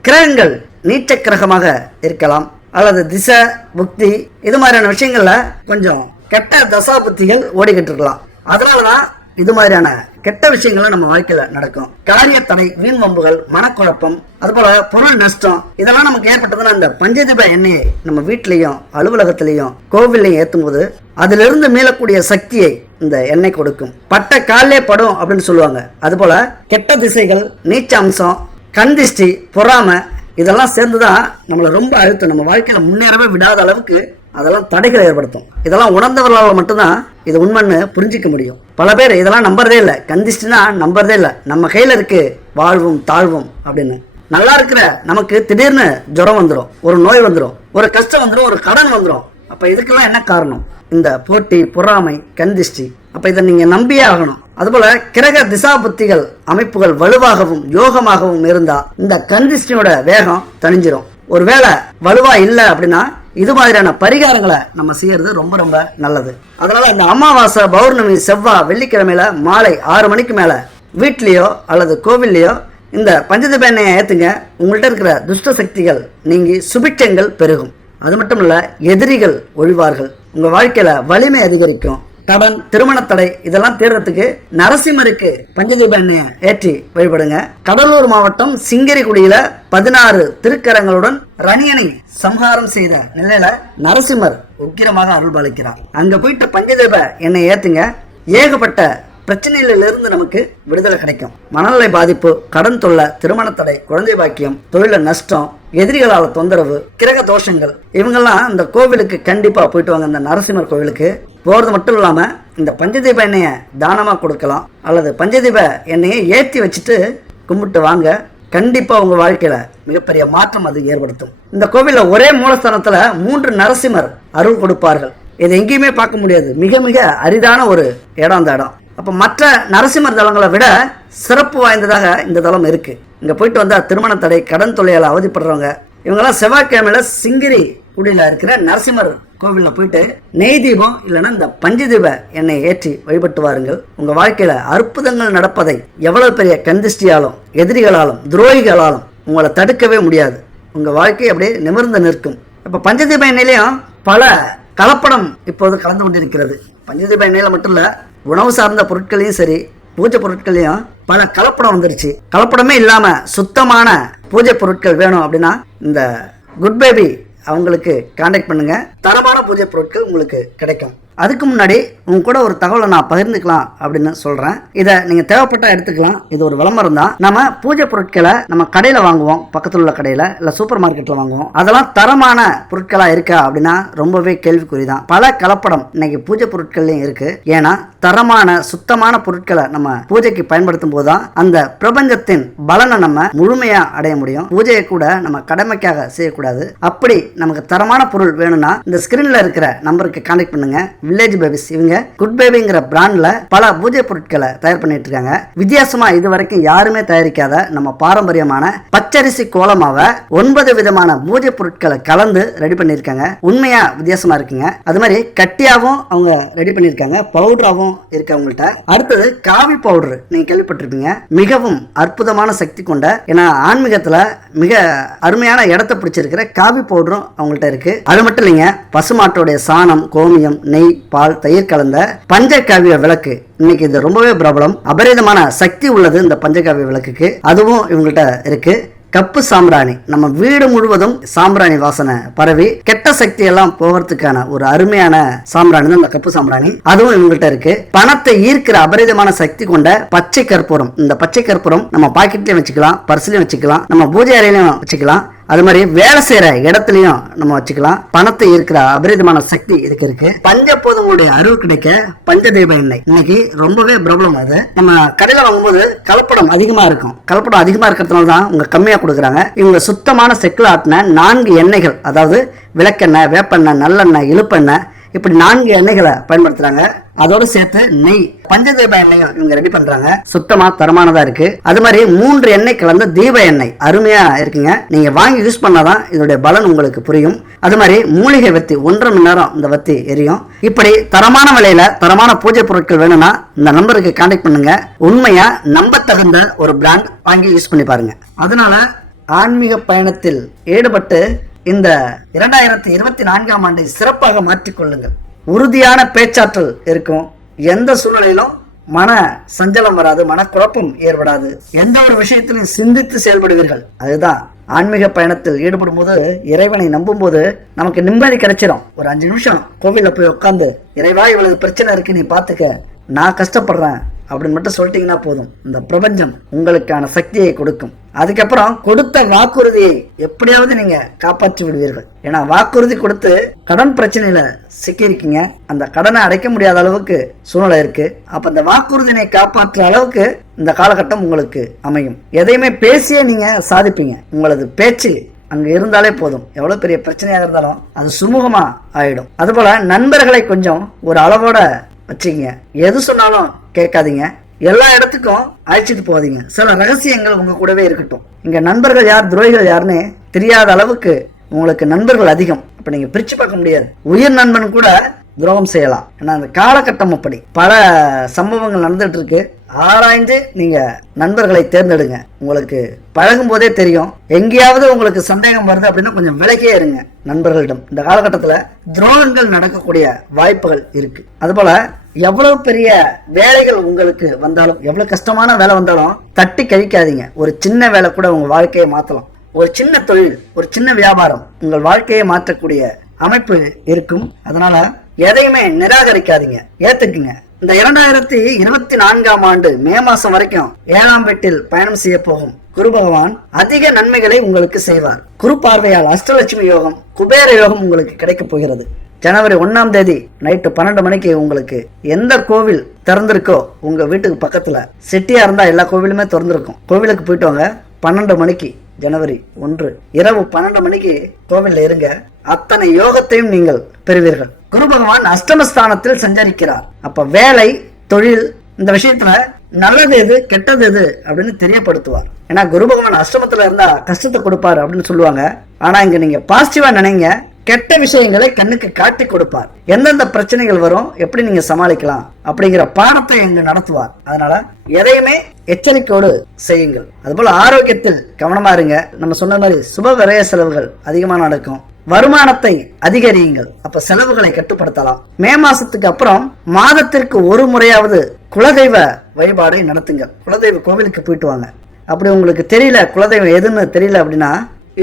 கிரகங்கள் நீச்ச கிரகமாக இருக்கலாம், அல்லது திசை புக்தி இது மாதிரியான விஷயங்கள்ல கொஞ்சம் கெட்ட தசா புத்திகள் ஓடிக்கிட்டு இருக்கலாம். அதனாலதான் இது மாதிரியான கெட்ட விஷயங்களும் நம்ம வாழ்க்கையில நடக்கும். காரிய தடை, வீண் வம்புகள், மனக்குழப்பம், அதுபோல பொருள் நஷ்டம் இதெல்லாம் நமக்கு ஏற்பட்டதுன்னா இந்த பஞ்சதீப எண்ணெயை நம்ம வீட்லயும் அலுவலகத்திலையும் கோவிலையும் ஏற்றும் போது அதிலிருந்து மீளக்கூடிய சக்தியை இந்த எண்ணெய் கொடுக்கும். பட்ட காலே படும் அப்படின்னு சொல்லுவாங்க. அதுபோல கெட்ட திசைகள், நீச்ச அம்சம், கண் திஷ்டி, பொறாமை இதெல்லாம் சேர்ந்துதான் நம்மளை ரொம்ப அழுத்தம், நம்ம வாழ்க்கையில முன்னேறவே விடாத அளவுக்கு அதெல்லாம் தடைகளை ஏற்படுத்தும். இதெல்லாம் உணர்ந்தவர்களால் மட்டும்தான் இது உண்மைன்னு புரிஞ்சிக்க முடியும். பல பேர் இதெல்லாம் நம்புறதே இல்லை, கந்திஷ்டினா நம்புறதே இல்லை. நம்ம கையில இருக்கு வாழ்வும் தாழ்வும் அப்படின்னு. நல்லா இருக்கிற நமக்கு திடீர்னு ஜுரம் வந்துடும், ஒரு நோய் வந்துடும், ஒரு கஷ்டம் வந்துடும், ஒரு கடன் வந்துடும். அப்ப இதுக்கெல்லாம் என்ன காரணம்? இந்த போட்டி, பொறாமை, கந்திஷ்டி. அப்ப இதை நீங்க நம்பியே ஆகணும். அதுபோல கிரக திசா புத்திகள் அமைப்புகள் வலுவாகவும் யோகமாகவும் இருந்தா இந்த கந்திஷ்டியோட வேகம் தணிஞ்சிரும். ஒருவேளை வலுவா இல்லை அப்படின்னா இது மாதிரியான பரிகாரங்களை நம்ம செய்யறது ரொம்ப ரொம்ப நல்லது. அதனால இந்த அமாவாசை, பௌர்ணமி, செவ்வாய், வெள்ளிக்கிழமையில மாலை 6 மணிக்கு மேல வீட்லயோ அல்லது கோவில்லையோ இந்த பஞ்சதீப எண்ணெயை ஏத்துங்க. உங்கள்கிட்ட இருக்கிற துஷ்ட சக்திகள் நீங்கி சுபிட்சங்கள் பெருகும். அது மட்டும் இல்ல, எதிரிகள் ஒழிவார்கள். உங்க வாழ்க்கையில வலிமை அதிகரிக்கும். கடன், திருமண தடை இதெல்லாம் தீர்றதுக்கு நரசிம்மருக்கு பஞ்சதீப எண்ணெயை ஏற்றி வழிபடுங்க. கடலூர் மாவட்டம் சிங்கரிகுடியில 16 திருக்கரங்களுடன் ரணியனை சம்ஹாரம் செய்த நிலையில நரசிம்மர் உக்கிரமாக அருள்பாலிக்கிறார். அங்க போயிட்டு பஞ்சதீப எண்ணெயை ஏத்துங்க. ஏகப்பட்ட பிரச்சனைகளிலிருந்து நமக்கு விடுதலை கிடைக்கும். மனநிலை பாதிப்பு, கடன் தொல்லை, திருமண தடை, குழந்தை பாக்கியம், தொழில நஷ்டம், எதிரிகளால் தொந்தரவு, கிரக தோஷங்கள், இவங்கெல்லாம் இந்த கோவிலுக்கு கண்டிப்பா போயிட்டு வாங்க. இந்த நரசிம்மர் கோவிலுக்கு போறது மட்டும் இல்லாம இந்த பஞ்சதீப எண்ணெயை தானமா கொடுக்கலாம், அல்லது பஞ்சதீப எண்ணெயை ஏற்றி வச்சுட்டு கும்பிட்டு வாங்க. கண்டிப்பா உங்க வாழ்க்கையில மிகப்பெரிய மாற்றம் அது ஏற்படுத்தும். இந்த கோவில்ல ஒரே மூலஸ்தானத்துல 3 நரசிம்மர் அருள் கொடுப்பார்கள். இதை எங்கேயுமே பார்க்க முடியாது. மிக மிக அரிதான ஒரு இடம் அந்த இடம். அப்ப மற்ற நரசிம்மர் தலங்களை விட சிறப்பு வாய்ந்ததாக இந்த தலம் இருக்கு. இங்க போயிட்டு வந்தா திருமண தடை, கடன் தொல்லையால் அவதிப்படுறவங்க இவங்கெல்லாம் செவ்வாய்க்கிழமையில சிங்கிரி குடியில இருக்கிற நரசிம்மர் கோவில்ல போயிட்டு நெய் தீபம் இல்லைன்னா இந்த பஞ்சதீப எண்ணெய் ஏற்றி வழிபட்டு வாருங்கள். உங்க வாழ்க்கையில அற்புதங்கள் நடப்பதை எவ்வளவு பெரிய கந்திஷ்டியாலும் எதிரிகளாலும் துரோகிகளாலும் உங்களை தடுக்கவே முடியாது. உங்க வாழ்க்கை அப்படியே நிமிர்ந்து நிற்கும். இப்ப பஞ்சதீப எண்ணெயிலையும் பல கலப்படம் இப்போது கலந்து கொண்டிருக்கிறது. பஞ்சதீப எண்ணெயில மட்டும் இல்ல, உணவு சார்ந்த பொருட்களையும் சரி, பூஜை பொருட்களையும் பல கலப்படம் வந்துருச்சு. கலப்படமே இல்லாம சுத்தமான பூஜை பொருட்கள் வேணும் அப்படின்னா இந்த குட் பேபி அவங்களுக்கு கான்டாக்ட் பண்ணுங்க. தரமான பூஜை பொருட்கள் உங்களுக்கு கிடைக்கும். அதுக்கு முன்னாடி உங்க கூட ஒரு தகவலை நான் பகிர்ந்துக்கலாம் அப்படின்னு சொல்றேன். இதை நீங்க தேவைப்பட்டா எடுத்துக்கலாம். இது ஒரு விளம்பரம் தான். நம்ம பூஜை பொருட்களை நம்ம கடையில வாங்குவோம், பக்கத்தில் உள்ள கடையில இல்ல சூப்பர் மார்க்கெட்ல வாங்குவோம். அதெல்லாம் தரமான பொருட்களா இருக்கா அப்படின்னா ரொம்பவே கேள்விக்குறி தான். பல கலப்படம் இன்னைக்கு பூஜை பொருட்கள்லயும் இருக்கு. ஏன்னா தரமான சுத்தமான பொருட்களை நம்ம பூஜைக்கு பயன்படுத்தும் போதுதான் அந்த பிரபஞ்சத்தின் பலனை நம்ம முழுமையா அடைய முடியும். பூஜையை கூட நம்ம கடமைக்காக செய்யக்கூடாது. அப்படி நமக்கு தரமான பொருள் வேணும்னா இந்த ஸ்கிரீன்ல இருக்கிற நம்பருக்கு கான்டாக்ட் பண்ணுங்க. வில்லேஜ் பேபிஸ் இவங்க குட் பேபிங்கிற பிராண்ட்ல பல பூஜை பொருட்களை தயார் பண்ணிட்டு இருக்காங்க. வித்தியாசமா இது வரைக்கும் யாருமே தயாரிக்காத நம்ம பாரம்பரியமான பச்சரிசி கோலமாவை 9 விதமான பூஜை பொருட்களை கலந்து ரெடி பண்ணிருக்காங்க. உண்மையா வித்தியாசமா இருக்குங்க. அது மாதிரி கட்டியாவும் அவங்க ரெடி பண்ணிருக்காங்க, பவுடராவும் இருக்கு அவங்கள்ட்ட. அடுத்தது காவி பவுடர், நீங்க கேள்விப்பட்டிருப்பீங்க. மிகவும் அற்புதமான சக்தி கொண்ட, ஏன்னா ஆன்மீகத்துல மிக அருமையான இடத்தை பிடிச்சிருக்கிற காவி பவுடரும் அவங்கள்ட்ட இருக்கு. அது மட்டும் இல்லைங்க, பசுமாட்டோடைய சாணம், கோமியம், நெய், பால், தயிர் கலந்த பஞ்சகாவிய விளக்கு இன்னைக்கு இது ரொம்பவே பிரபலம். அபரிதமான சக்தி உள்ளது இந்த பஞ்சகாவிய விளக்குக்கு. அதுவும் இவங்கள்ட்ட இருக்கு. கப்பு சாம்பிராணி, நம்ம வீடு முழுவதும் சாம்பிராணி வாசனை பரவி கெட்ட சக்தி எல்லாம் போகிறதுக்கான ஒரு அருமையான சாம்பிராணி தான் இந்த கப்பு சாம்பிராணி. அதுவும் இவங்கள்ட்ட இருக்கு. பணத்தை ஈர்க்கிற அபரிதமான சக்தி கொண்ட பச்சை கற்பூரம். இந்த பச்சை கற்பூரம் நம்ம பாக்கெட்லயும் வச்சுக்கலாம், பர்ஸ்லயும் வச்சுக்கலாம், நம்ம பூஜை அறையிலையும் வச்சுக்கலாம். அது மாதிரி வேலை செய்யற இடத்துலயும் நம்ம வச்சுக்கலாம். பணத்தை இருக்கிற அபரிதமான சக்தி இதுக்கு இருக்கு. பஞ்சபூதங்களுடைய அருள் கிடைக்க பஞ்சதீப எண்ணெய் இன்னைக்கு ரொம்பவே பிரபலம். அது நம்ம கடையில வாங்கும்போது கலப்படம் அதிகமா இருக்கும். கலப்படம் அதிகமா இருக்கிறதுனால தான் உங்க கம்மியா கொடுக்குறாங்க. இவங்க சுத்தமான செக்கில் ஆட்டின 4 எண்ணெய்கள், அதாவது விளக்கெண்ணெய், வேப்பெண்ணெய், நல்லெண்ணெய், இழுப்பெண்ணெய், இப்படி 4 எண்ணெய்களை பயன்படுத்துறாங்க. அதோடு சேர்த்து நெய், பஞ்சதீப எண்ணெயும் இவங்க ரெடி பண்றாங்க. சுத்தமா தரமானதா இருக்கு. அது மாதிரி 3 எண்ணெய் கலந்த தீப எண்ணெய் அருமையா இருக்குங்க. நீங்க வாங்கி யூஸ் பண்ணாதான் இதோடைய பலன் உங்களுக்கு புரியும். அது மாதிரி மூலிகை வத்தி 1.5 மணி நேரம் இந்த வத்தி எரியும். இப்படி தரமான விலையில தரமான பூஜை பொருட்கள் வேணும்னா இந்த நம்பருக்கு கான்டாக்ட் பண்ணுங்க. உண்மையா நம்ப தகுந்த ஒரு பிராண்ட், வாங்கி யூஸ் பண்ணி பாருங்க. அதனால ஆன்மீக பயணத்தில் ஈடுபட்டு இந்த 2024ஆம் ஆண்டை சிறப்பாக மாற்றிக்கொள்ளுங்கள். உறுதியான பேச்சாற்றல் இருக்கும். எந்த சூழ்நிலையிலும் மன சஞ்சலம் வராது, மனக்குழப்பம் ஏற்படாது. எந்த ஒரு விஷயத்திலும் சிந்தித்து செயல்படுவீர்கள். அதுதான் ஆன்மீக பயணத்தில் ஈடுபடும் போது, இறைவனை நம்பும் போது நமக்கு நிம்மதி கிடைச்சிடும். ஒரு 5 நிமிஷம் கோவில்ல போய் உட்காந்து, இறைவா இவ்வளவு பிரச்சனை இருக்கு, நீ பாத்துக்க, நான் கஷ்டப்படுறேன் அப்படின்னு மட்டும் சொல்லிட்டீங்கன்னா போதும். இந்த பிரபஞ்சம் உங்களுக்கான சக்தியை கொடுக்கும். அதுக்கப்புறம் கொடுத்த வாக்குறுதியை எப்படியாவது நீங்க காப்பாற்றி விடுவீர்கள். ஏன்னா வாக்குறுதி கொடுத்து கடன் பிரச்சனையில சிக்கியிருக்கீங்க. அந்த கடனை அடைக்க முடியாத அளவுக்கு சூழ்நிலை இருக்கு. அப்ப அந்த வாக்குறுதியை காப்பாற்ற அளவுக்கு இந்த காலகட்டம் உங்களுக்கு அமையும். எதையுமே பேசியே நீங்க சாதிப்பீங்க. உங்களது பேச்சு அங்க இருந்தாலே போதும். எவ்வளவு பெரிய பிரச்சனையாக இருந்தாலும் அது சுமூகமா ஆயிடும். அதுபோல நண்பர்களை கொஞ்சம் ஒரு அளவோட வச்சுக்கங்க. எது சொன்னாலும் கேட்காதீங்க. எல்லா இடத்துக்கும் அழைச்சிட்டு போகாதீங்க. சில ரகசியங்கள் உங்க கூடவே இருக்கட்டும். இங்க நண்பர்கள் யார், துரோகிகள் யாருன்னு தெரியாத அளவுக்கு உங்களுக்கு நண்பர்கள் அதிகம். அப்ப நீங்க பிரிச்சு பார்க்க முடியாது. உயிர் நண்பன் கூட துரோகம் செய்யலாம். ஏன்னா அந்த காலகட்டம் அப்படி. பல சம்பவங்கள் நடந்துட்டு இருக்கு. ஆராய்ந்து நீங்க நண்பர்களை தேர்ந்தெடுங்க. உங்களுக்கு பழகும் போதே தெரியும். எங்கேயாவது உங்களுக்கு சந்தேகம் வருது அப்படின்னா கொஞ்சம் விலகியே இருங்க நண்பர்களிடம். இந்த காலகட்டத்துல துரோகங்கள் நடக்கக்கூடிய வாய்ப்புகள் இருக்கு. அதுபோல எவ்வளவு பெரிய வேலைகள் உங்களுக்கு வந்தாலும், எவ்வளவு கஷ்டமான வேலை வந்தாலும் தட்டி கழிக்காதீங்க. ஒரு சின்ன வேலை கூட உங்க வாழ்க்கையை மாத்தலாம். ஒரு சின்ன தொழில், ஒரு சின்ன வியாபாரம் உங்கள் வாழ்க்கையை மாற்றக்கூடிய அமைப்பு இருக்கும். அதனால எதையுமே நிராகரிக்காதீங்க, ஏத்துக்குங்க. இந்த 2024ஆம் ஆண்டு மே மாசம் வரைக்கும் 7ஆம் வீட்டில் பயணம் செய்ய போகும் குரு பகவான் அதிக நன்மைகளை உங்களுக்கு செய்வார். குரு பார்வையால் அஷ்டலட்சுமி யோகம், குபேர யோகம் உங்களுக்கு கிடைக்க போகிறது. ஜனவரி 1ஆம் தேதி நைட்டு 12 மணிக்கு உங்களுக்கு எந்த கோவில் திறந்திருக்கோ உங்க வீட்டுக்கு பக்கத்துல, சிட்டியா இருந்தா எல்லா கோவிலுமே திறந்திருக்கும், கோவிலுக்கு போயிட்டு வாங்க. 12 மணிக்கு ஜனவரி 1 இரவு 12 மணிக்கு கோவில்ல இருங்க. அத்தனை யோகத்தையும் நீங்கள் பெறுவீர்கள். குரு பகவான் அஷ்டமஸ்தானத்தில் சஞ்சரிக்கிறார். அப்ப வேலை, தொழில், இந்த விஷயத்துல நல்லது எது கெட்டது எது அப்படின்னு தெரியப்படுத்துவார். ஏன்னா குரு பகவான் அஷ்டமத்துல இருந்தா கஷ்டத்தை கொடுப்பாரு அப்படின்னு சொல்லுவாங்க. ஆனா இங்க நீங்க பாசிட்டிவா நினைங்க, கெட்ட விஷயங்களை கண்ணுக்கு காட்டி கொடுப்பார். எந்தெந்த பிரச்சனைகள் வரும், எப்படி நீங்க சமாளிக்கலாம் அப்படிங்கிற பாடத்தை இங்கு நடத்துவார். அதனால எதையுமே எச்சரிக்கையோடு செய்யுங்கள். அதுபோல ஆரோக்கியத்தில் கவனமா இருங்க. நம்ம சொன்ன மாதிரி சுப விரய செலவுகள் அதிகமா நடக்கும். வருமானத்தை அதிகரியுங்கள். அப்ப செலவுகளை கட்டுப்படுத்தலாம். மே மாசத்துக்கு அப்புறம் மாதத்திற்கு ஒரு முறையாவது குலதெய்வ வழிபாடை நடத்துங்க. குலதெய்வ கோவிலுக்கு போயிட்டு வாங்க. அப்படி உங்களுக்கு தெரியல, குலதெய்வம் எதுன்னு தெரியல அப்படின்னா,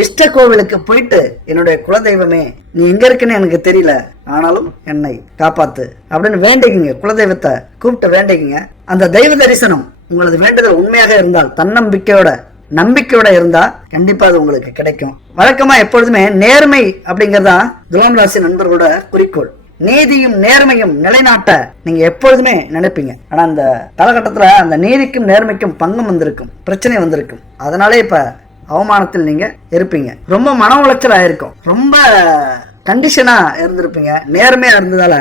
இஷ்ட கோவிலுக்கு போயிட்டு என்னுடைய குலதெய்வமே நீ எங்க இருக்குன்னு எனக்கு தெரியல, ஆனாலும் என்னை காப்பாத்து அப்படின்னு வேண்டிக்குங்க. குலதெய்வத்தை கூப்பிட்டு வேண்டிக்குங்க. அந்த தெய்வ தரிசனம் உங்களது வேண்டுதல் உண்மையாக இருந்தால், நம்பிக்கையோட இருந்தா கண்டிப்பா அது உங்களுக்கு கிடைக்கும். வழக்கமா எப்பொழுதுமே நேர்மை அப்படிங்கறதா துலாம் ராசி நண்பர்களோட குறிக்கோள். நீதியும் நேர்மையும் நிலைநாட்ட நீங்க எப்பொழுதுமே நினைப்பீங்க. ஆனா அந்த காலகட்டத்துல அந்த நீதிக்கும் நேர்மைக்கும் பங்கம் வந்திருக்கும், பிரச்சனை வந்திருக்கும். அதனாலே இப்ப அவமானத்தில் நீங்க இருப்பீங்க. ரொம்ப மன உளைச்சல் ஆயிருக்கும், ரொம்ப கண்டிஷனா இருந்திருப்பீங்க. நேர்மையா இருந்ததால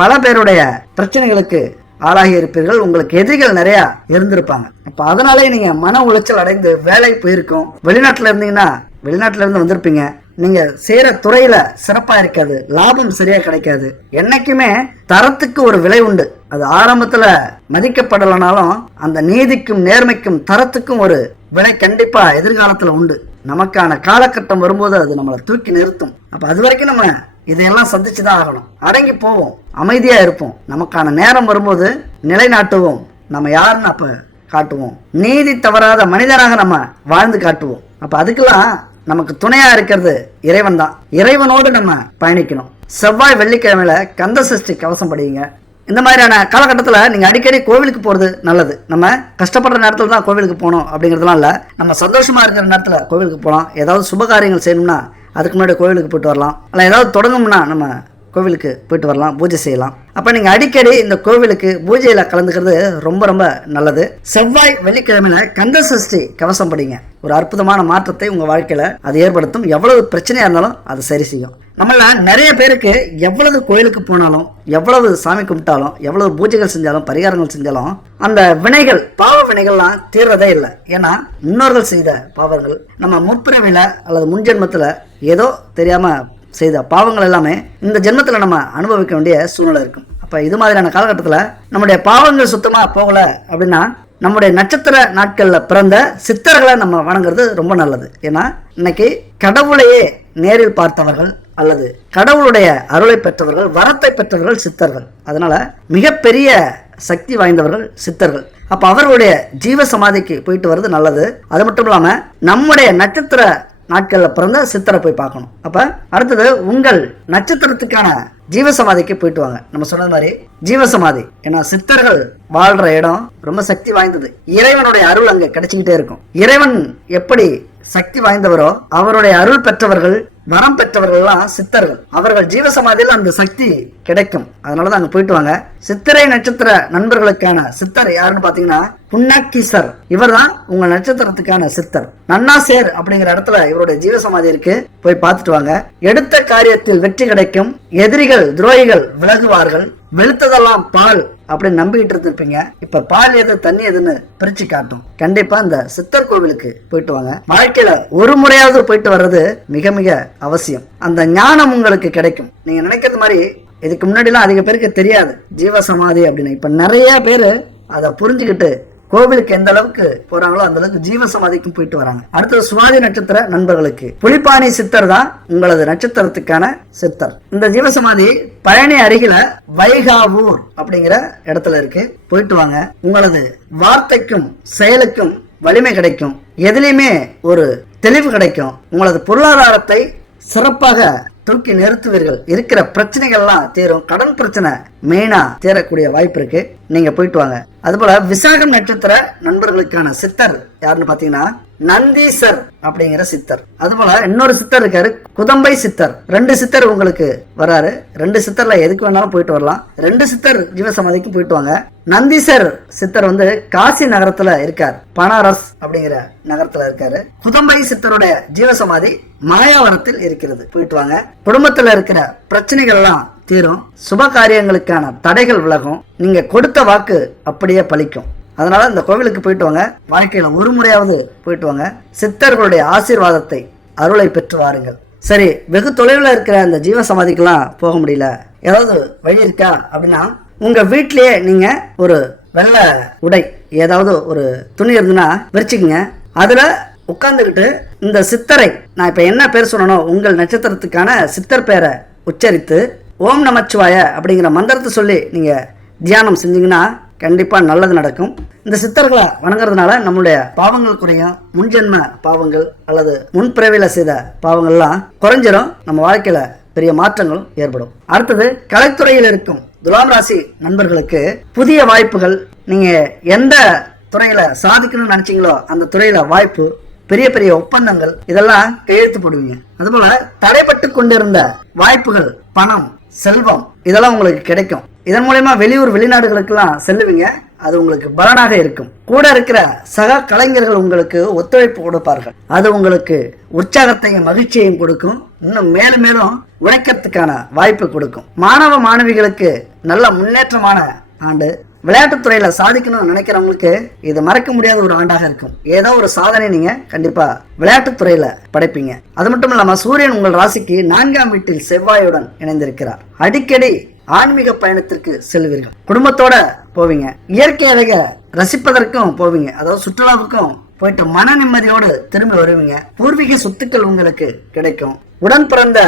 பல பேருடைய பிரச்சனைகளுக்கு ஆளாகி இருப்பீர்கள். உங்களுக்கு எதிரிகள் நிறைய இருந்திருப்பாங்க. அப்ப அதனாலே நீங்க மன உளைச்சல் அடைந்து வேலை போயிருக்கும். வெளிநாட்டுல இருந்தீங்கன்னா வெளிநாட்டுல இருந்து வந்திருப்பீங்க. நீங்க செய்யற துறையில சிறப்பா இருக்காது, லாபம் சரியா கிடைக்காது. என்னைக்குமே தரத்துக்கு ஒரு விலை உண்டு. அது ஆரம்பத்துல மதிக்கப்படலனாலும் அந்த நீதிக்கும் நேர்மைக்கும் தரத்துக்கும் ஒரு விலை கண்டிப்பா எதிர்காலத்துல உண்டு. நமக்கான காலகட்டம் வரும்போது அது நம்மளை தூக்கி நிறுத்தும். அப்ப அது வரைக்கும் நம்ம இதையெல்லாம் சந்திச்சுதான் ஆகணும். அடங்கி போவோம், அமைதியா இருப்போம். நமக்கான நேரம் வரும்போது நிலைநாட்டுவோம். நம்ம யாருன்னு அப்ப காட்டுவோம். நீதி தவறாத மனிதராக நம்ம வாழ்ந்து காட்டுவோம். அப்ப அதுக்கெல்லாம் நமக்கு துணையா இருக்கிறது இறைவன் தான். இறைவனோடு நம்ம பயணிக்கணும். செவ்வாய் வெள்ளிக்கிழமையில கந்த சஷ்டி கவசம் படியுங்க. இந்த மாதிரியான காலகட்டத்துல நீங்க அடிக்கடி கோவிலுக்கு போறது நல்லது. நம்ம கஷ்டப்படுற நேரத்துல தான் கோவிலுக்கு போகணும் அப்படிங்கறதுலாம் இல்ல. நம்ம சந்தோஷமா இருக்கிற நேரத்துல கோவிலுக்கு போகலாம். ஏதாவது சுப காரியங்கள் செய்யணும்னா அதுக்கு முன்னாடி கோவிலுக்கு போயிட்டு வரலாம். அல்ல ஏதாவது தொடங்கும்னா நம்ம கோவிலுக்கு போயிட்டு வரலாம், பூஜை செய்யலாம். அப்ப நீங்க அடிக்கடி இந்த கோவிலுக்கு பூஜையில கலந்துக்கிறது ரொம்ப ரொம்ப நல்லது. செவ்வாய் வெள்ளிக்கிழமையில கந்த சஷ்டி கவசம் படிங்க. ஒரு அற்புதமான மாற்றத்தை உங்க வாழ்க்கையில அது ஏற்படுத்தும். எவ்வளவு பிரச்சனையா இருந்தாலும் அது சரி செய்யும். நம்மள நிறைய பேருக்கு எவ்வளவு கோயிலுக்கு போனாலும், எவ்வளவு சாமி கும்பிட்டாலும், எவ்வளவு பூஜைகள் செஞ்சாலும், பரிகாரங்கள் செஞ்சாலும் அந்த வினைகள், பாவ வினைகள்லாம் தீர்றதே இல்லை. ஏன்னா முன்னோர்கள் செய்த பாவங்கள், நம்ம முற்பிறவில அல்லது முன்ஜென்மத்துல ஏதோ தெரியாம செய்த பாவங்கள் எல்லாமே இந்த ஜென்மத்துல நம்ம அனுபவிக்க வேண்டிய சூழ்நிலை இருக்கும். அப்ப இது மாதிரியான காலகட்டத்துல நம்முடைய பாவங்கள் சுத்தமா போகல அப்படின்னா நம்முடைய நட்சத்திர நாட்கள்ல பிறந்த சித்தர்களை நம்ம வணங்குறது ரொம்ப நல்லது. ஏன்னா இன்னைக்கு கடவுளையே நேரில் பார்த்தவர்கள் அல்லது கடவுளுடைய அருளை பெற்றவர்கள், வரத்தை பெற்றவர்கள் சித்தர்கள். அதனால மிகப்பெரிய சக்தி வாய்ந்தவர்கள் சித்தர்கள். அப்ப அவர்களுடைய ஜீவ சமாதிக்கு போயிட்டு வர்றது நல்லது. அது மட்டும் இல்லாம நம்முடைய நட்சத்திர நாட்கள்ல பிறந்த சித்தரை போய் பார்க்கணும். அப்ப அடுத்தது உங்கள் நட்சத்திரத்துக்கான ஜீவசமாதிக்கு போயிட்டு வாங்க. நம்ம சொன்னது மாதிரி ஜீவசமாதி, ஏன்னா சித்தர்கள் வாழ்ற இடம் ரொம்ப சக்தி வாய்ந்தது. இறைவனுடைய அருள் அங்க கிடைச்சிக்கிட்டே இருக்கும். இறைவன் எப்படி சக்தி வாய்ந்தவரோ அவருடைய அருள் பெற்றவர்கள், வரம் பெற்றவர்கள்லாம் சித்தர்கள். அவர்கள் ஜீவசமாதியில் அந்த சக்தி கிடைக்கும். அதனாலதான் அங்க போயிட்டு வாங்க. சித்திரை நட்சத்திர நண்பர்களுக்கான சித்தர் யாருன்னு பாத்தீங்கன்னா புன்னாக்கீசர். இவர் தான் உங்க நட்சத்திரத்துக்கான சித்தர். நன்னாசேர் அப்படிங்கிற இடத்துல இவருடைய ஜீவசமாதி இருக்கு, போய் பார்த்துட்டு வாங்க. எடுத்த காரியத்தில் வெற்றி கிடைக்கும். எதிரிகள், துரோகிகள் விலகுவார்கள். வெளுத்ததெல்லாம் பால் அப்படின்னு நம்பிக்கிட்டு இருந்திருப்பீங்க. இப்ப பால் எது தண்ணி எதுன்னு பிரிச்சு காட்டும். கண்டிப்பா இந்த சித்தர் கோவிலுக்கு போயிட்டு வாங்க. வாழ்க்கையில ஒரு முறையாவது போயிட்டு வர்றது மிக மிக அவசியம். அந்த ஞானம் உங்களுக்கு கிடைக்கும். நீங்க நினைக்கிறது மாதிரி இதுக்கு முன்னாடி எல்லாம் அதிக பேருக்கு தெரியாது ஜீவசமாதி அப்படின்னு. இப்ப நிறைய பேரு அதை புரிஞ்சுக்கிட்டு கோவிலுக்கு எந்த அளவுக்கு போறாங்களோ அந்த அளவுக்கு ஜீவசமாதிக்கும் போயிட்டு வராங்க. அடுத்தது சுவாதி நட்சத்திர நண்பர்களுக்கு புலிப்பாணி சித்தர் தான் உங்களது நட்சத்திரத்துக்கான சித்தர். இந்த ஜீவசமாதி பழனி அருகில வைகாவூர் அப்படிங்கிற இடத்துல இருக்கு. போயிட்டு வாங்க. உங்களது வார்த்தைக்கும் செயலுக்கும் வலிமை கிடைக்கும். எதுலையுமே ஒரு தெளிவு கிடைக்கும். உங்களது பொருளாதாரத்தை சிறப்பாக தூக்கி நிறுத்துவீர்கள். இருக்கிற பிரச்சனைகள்லாம் தீரும். கடன் பிரச்சனை மெயினா தீரக்கூடிய வாய்ப்பு இருக்கு. நீங்க போயிட்டு வாங்க. அதுபோல விசாகம் நட்சத்திர நண்பர்களுக்கான சித்தர் யாருன்னு பாத்தீங்கன்னா நந்தீசர் அப்படிங்கிற சித்தர். அதுபோல இன்னொரு சித்தர் இருக்காரு, குதம்பை சித்தர். 2 சித்தர் உங்களுக்கு வராரு. 2 சித்தர்ல எதுக்கு வேணாலும் போயிட்டு வரலாம். 2 சித்தர் ஜீவசமாதிக்கு போயிட்டு வாங்க. நந்தீசர் சித்தர் காசி நகரத்துல இருக்கார், பனாரஸ் அப்படிங்கிற நகரத்துல இருக்காரு. குதம்பை சித்தருடைய ஜீவசமாதி மாயாவரத்தில் இருக்கிறது, போயிட்டு வாங்க. குடும்பத்துல இருக்கிற பிரச்சனைகள் எல்லாம் தீரும், சுப காரியங்களுக்கான தடைகள் விலகும், நீங்க கொடுத்த வாக்கு அப்படியே பலிக்கும். அதனால இந்த கோவிலுக்கு போயிட்டு வாங்க. வாழ்க்கையில ஒரு முறையாவது போயிட்டு வாங்க. சித்தர்களுடைய ஆசீர்வாதத்தை, அருளை பெற்று வாருங்கள். சரி, வெகு தொலைவில் இருக்கிற அந்த ஜீவசமாதிக்கெல்லாம் போக முடியல, ஏதாவது வழி இருக்கா அப்படின்னா, உங்க வீட்டிலேயே நீங்க ஒரு வெள்ளை உடை, ஏதாவது ஒரு துணி இருந்துன்னா விரிச்சுக்குங்க. அதுல உட்கார்ந்துக்கிட்டு இந்த சித்தரை, நான் இப்ப என்ன பேர் சொன்னனோ உங்கள் நட்சத்திரத்துக்கான சித்தர் பேரை உச்சரித்து ஓம் நமச்சிவாய அப்படிங்கிற மந்திரத்தை சொல்லி நீங்க தியானம் செஞ்சீங்கன்னா கண்டிப்பா நல்லது நடக்கும். இந்த சித்தர்களை வணங்குறதுனால நம்மளுடைய பாவங்கள் குறையும், முன்ஜென்ம பாவங்கள் அல்லது முன்பிறவில செய்த பாவங்கள்லாம் குறைஞ்சிரும், நம்ம வாழ்க்கையில பெரிய மாற்றங்களும் ஏற்படும். அடுத்தது, கலைத்துறையில் இருக்கும் துலாம் ராசி நண்பர்களுக்கு புதிய வாய்ப்புகள், நீங்க எந்த துறையில சாதிக்கணும்னு நினைச்சீங்களோ அந்த துறையில வாய்ப்பு, பெரிய பெரிய ஒப்பந்தங்கள் இதெல்லாம் கையெழுத்து போடுவீங்க. அதுபோல தடைப்பட்டு கொண்டிருந்த வாய்ப்புகள், பணம், செல்வம் இதெல்லாம் உங்களுக்கு கிடைக்கும். இதன் மூலமா வெளியூர் வெளிநாடுகளுக்கெல்லாம் செல்லுவீங்க, அது உங்களுக்கு பலனாக இருக்கும். கூட இருக்கிற சக கலைஞர்கள் உங்களுக்கு ஒத்துழைப்பு கொடுப்பார்கள், அது உங்களுக்கு உற்சாகத்தையும் மகிழ்ச்சியையும் கொடுக்கும். இன்னும் மேலும் மேலும் உழைக்கிறதுக்கான வாய்ப்பு கொடுக்கும். மாணவ மாணவிகளுக்கு நல்ல முன்னேற்றமான ஆண்டு. விளையாட்டுத்துறையில சாதிக்கணும்னு நினைக்கிறவங்களுக்கு இது மறக்க முடியாத ஒரு ஆண்டாக இருக்கும். ஏதோ ஒரு சாதனை நீங்க கண்டிப்பா விளையாட்டுத்துறையில படைப்பீங்க. அது மட்டும் இல்லாம சூரியன் உங்கள் ராசிக்கு 4ஆம் வீட்டில் செவ்வாயுடன் இணைந்திருக்கிறார். அடிக்கடி ஆன்மீக பயணத்திற்கு செல்வீர்கள், குடும்பத்தோட போவீங்க, இயற்கை அழக ரசிப்பதற்கும் போவீங்க, அதாவது சுற்றுலாவுக்கும் போயிட்டு மன நிம்மதியோடு திரும்பி வருவீங்க. பூர்வீக சொத்துக்கள் உங்களுக்கு கிடைக்கும். உடன் பிறந்த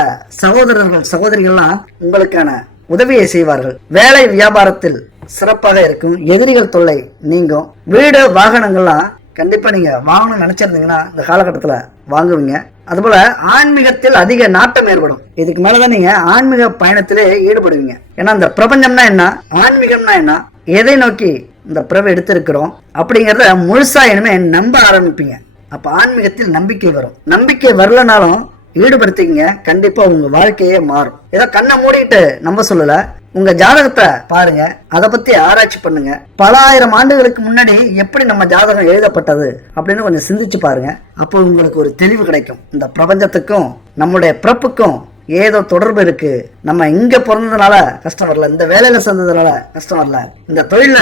சகோதரர்கள் சகோதரிகள்லாம் உங்களுக்கான உதவியை செய்வார்கள். வேலை வியாபாரத்தில் சிறப்பாக இருக்கும். எதிரிகள் தொல்லை நீங்கும். வீடு வாகனங்கள்லாம் கண்டிப்பா நீங்க வாங்கணும்னு நினைச்சிருந்தீங்கன்னா இந்த காலகட்டத்துல வாங்குவீங்க. அதுபோல ஆன்மீகத்தில் அதிக நாட்டம் ஏற்படும். இதுக்கு மேலதான் நீங்க ஆன்மீக பயணத்திலே ஈடுபடுவீங்க. ஏன்னா இந்த பிரபஞ்சம்னா என்ன, ஆன்மீகம்னா என்ன, எதை நோக்கி இந்த பிறவை எடுத்திருக்கிறோம் அப்படிங்கறத முழுசா இனிமே நம்ப ஆரம்பிப்பீங்க. அப்ப ஆன்மீகத்தில் நம்பிக்கை வரும். நம்பிக்கை வரலனாலும் ஈடுபடுத்திங்க, கண்டிப்பா உங்க வாழ்க்கையே மாறும். ஏதோ கண்ணை மூடிட்டு நம்ப சொல்லல, உங்க ஜாதகத்தை பாருங்க, அதை பத்தி ஆராய்ச்சி பண்ணுங்க. பல ஆயிரம் ஆண்டுகளுக்கு முன்னாடி எப்படி நம்ம ஜாதகம் எழுதப்பட்டது அப்படின்னு கொஞ்சம் சிந்திச்சு பாருங்க. அப்போ உங்களுக்கு ஒரு தெளிவு கிடைக்கும். இந்த பிரபஞ்சத்துக்கும் நம்முடைய பிறப்புக்கும் ஏதோ தொடர்பு இருக்கு. நம்ம இங்க பிறந்ததுனால கஷ்டம் வரல, இந்த வேலையில சேர்ந்ததுனால கஷ்டம் வரல, இந்த தொழில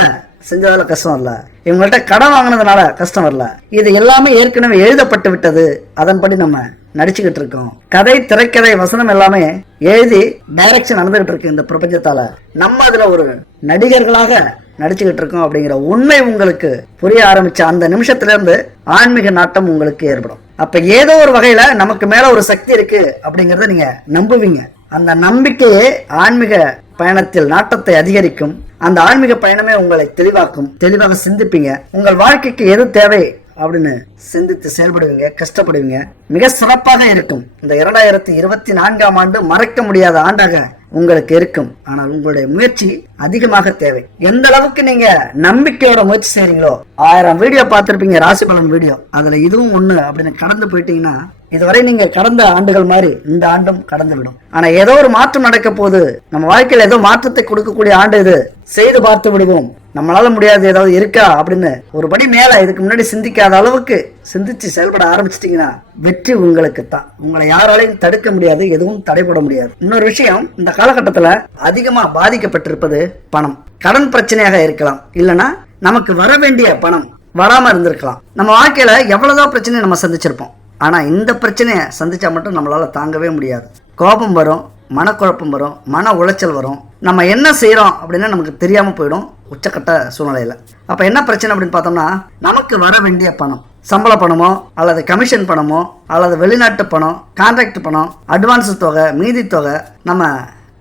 செஞ்சதால கஷ்டம் வரல, இவங்கள்ட்ட கடன் வாங்கினதுனால கஷ்டம் வரல, இது எல்லாமே ஏற்கனவே எழுதப்பட்டு விட்டது. அதன்படி நம்ம நடிச்சுக்கிட்டு இருக்கோம். கதை, திரைக்கதை, வசனம் எல்லாமே எழுதி டைரக்ஷன் நடந்துகிட்டு இருக்கு இந்த பிரபஞ்சத்தால. நம்ம அதுல ஒரு நடிகர்களாக நடிச்சுக்கிட்டு இருக்கோம் அப்படிங்கிற உண்மை உங்களுக்கு புரிய ஆரம்பிச்ச அந்த நிமிஷத்துல இருந்து ஆன்மீக நாட்டம் உங்களுக்கு ஏற்படும். அப்ப ஏதோ ஒரு வகையில நமக்கு மேல ஒரு சக்தி இருக்கு அப்படிங்கறத நீங்க நம்புவீங்க. அந்த நம்பிக்கையே ஆன்மீக பயணத்தில் நாட்டத்தை அதிகரிக்கும். அந்த ஆன்மீக பயணமே உங்களை தெளிவாக்கும். தெளிவாக சிந்திப்பீங்க. உங்கள் வாழ்க்கைக்கு எது தேவை அப்படின்னு சிந்தித்து செயல்படுவீங்க, கஷ்டப்படுவீங்க. மிக சிறப்பாக இருக்கும். இந்த 2024ஆம் ஆண்டு மறக்க முடியாத ஆண்டாக உங்களுக்கு இருக்கும். ஆனால் உங்களுடைய முயற்சி அதிகமாக தேவை. எந்த அளவுக்கு நீங்க நம்பிக்கையோட முயற்சி செய்றீங்களோ, 1000 வீடியோ பார்த்திருப்பீங்க, ராசி பலன் வீடியோ, அதுல இதுவும் ஒண்ணு அப்படின்னு கடந்து போயிட்டீங்கன்னா இதுவரை நீங்க கடந்த ஆண்டுகள் மாதிரி இந்த ஆண்டும் கடந்து விடும். ஆனா ஏதோ ஒரு மாற்றம் நடக்க போது, நம்ம வாழ்க்கையில ஏதோ மாற்றத்தை கொடுக்கக்கூடிய ஆண்டு இது. செய்து பார்த்து விடுவோம். நம்மளால முடியாது ஏதாவது இருக்கா அப்படின்னு ஒரு படி மேல இதுக்கு முன்னாடி சிந்திக்காத அளவுக்கு சிந்திச்சு செயல்பட ஆரம்பிச்சிட்டீங்கன்னா வெற்றி உங்களுக்கு தான். உங்களை யாராலையும் தடுக்க முடியாது, எதுவும் தடைபட முடியாது. இன்னொரு விஷயம், இந்த காலகட்டத்துல அதிகமா பாதிக்கப்பட்டிருப்பது பணம். கடன் பிரச்சனையாக இருக்கலாம், இல்லைன்னா நமக்கு வர வேண்டிய பணம் வராம இருந்திருக்கலாம். நம்ம வாழ்க்கையில எவ்வளவுதான் பிரச்சனையை நம்ம சந்திச்சிருப்போம். ஆனா இந்த பிரச்சனையை சந்திச்சா மட்டும் நம்மளால தாங்கவே முடியாது. கோபம் வரும், மனக்குழப்பம் வரும், மன உளைச்சல் வரும். நம்ம என்ன செய்யறோம் அப்படின்னு நமக்கு தெரியாம போயிடும் உச்சக்கட்ட சூழ்நிலையில. அப்ப என்ன பிரச்சனை அப்படின்னு பார்த்தோம்னா, நமக்கு வர வேண்டிய பணம், சம்பள பணமோ அல்லது கமிஷன் பணமோ அல்லது வெளிநாட்டு பணம், கான்ட்ராக்ட் பணம், அட்வான்ஸ் தொகை, மீதி தொகை, நம்ம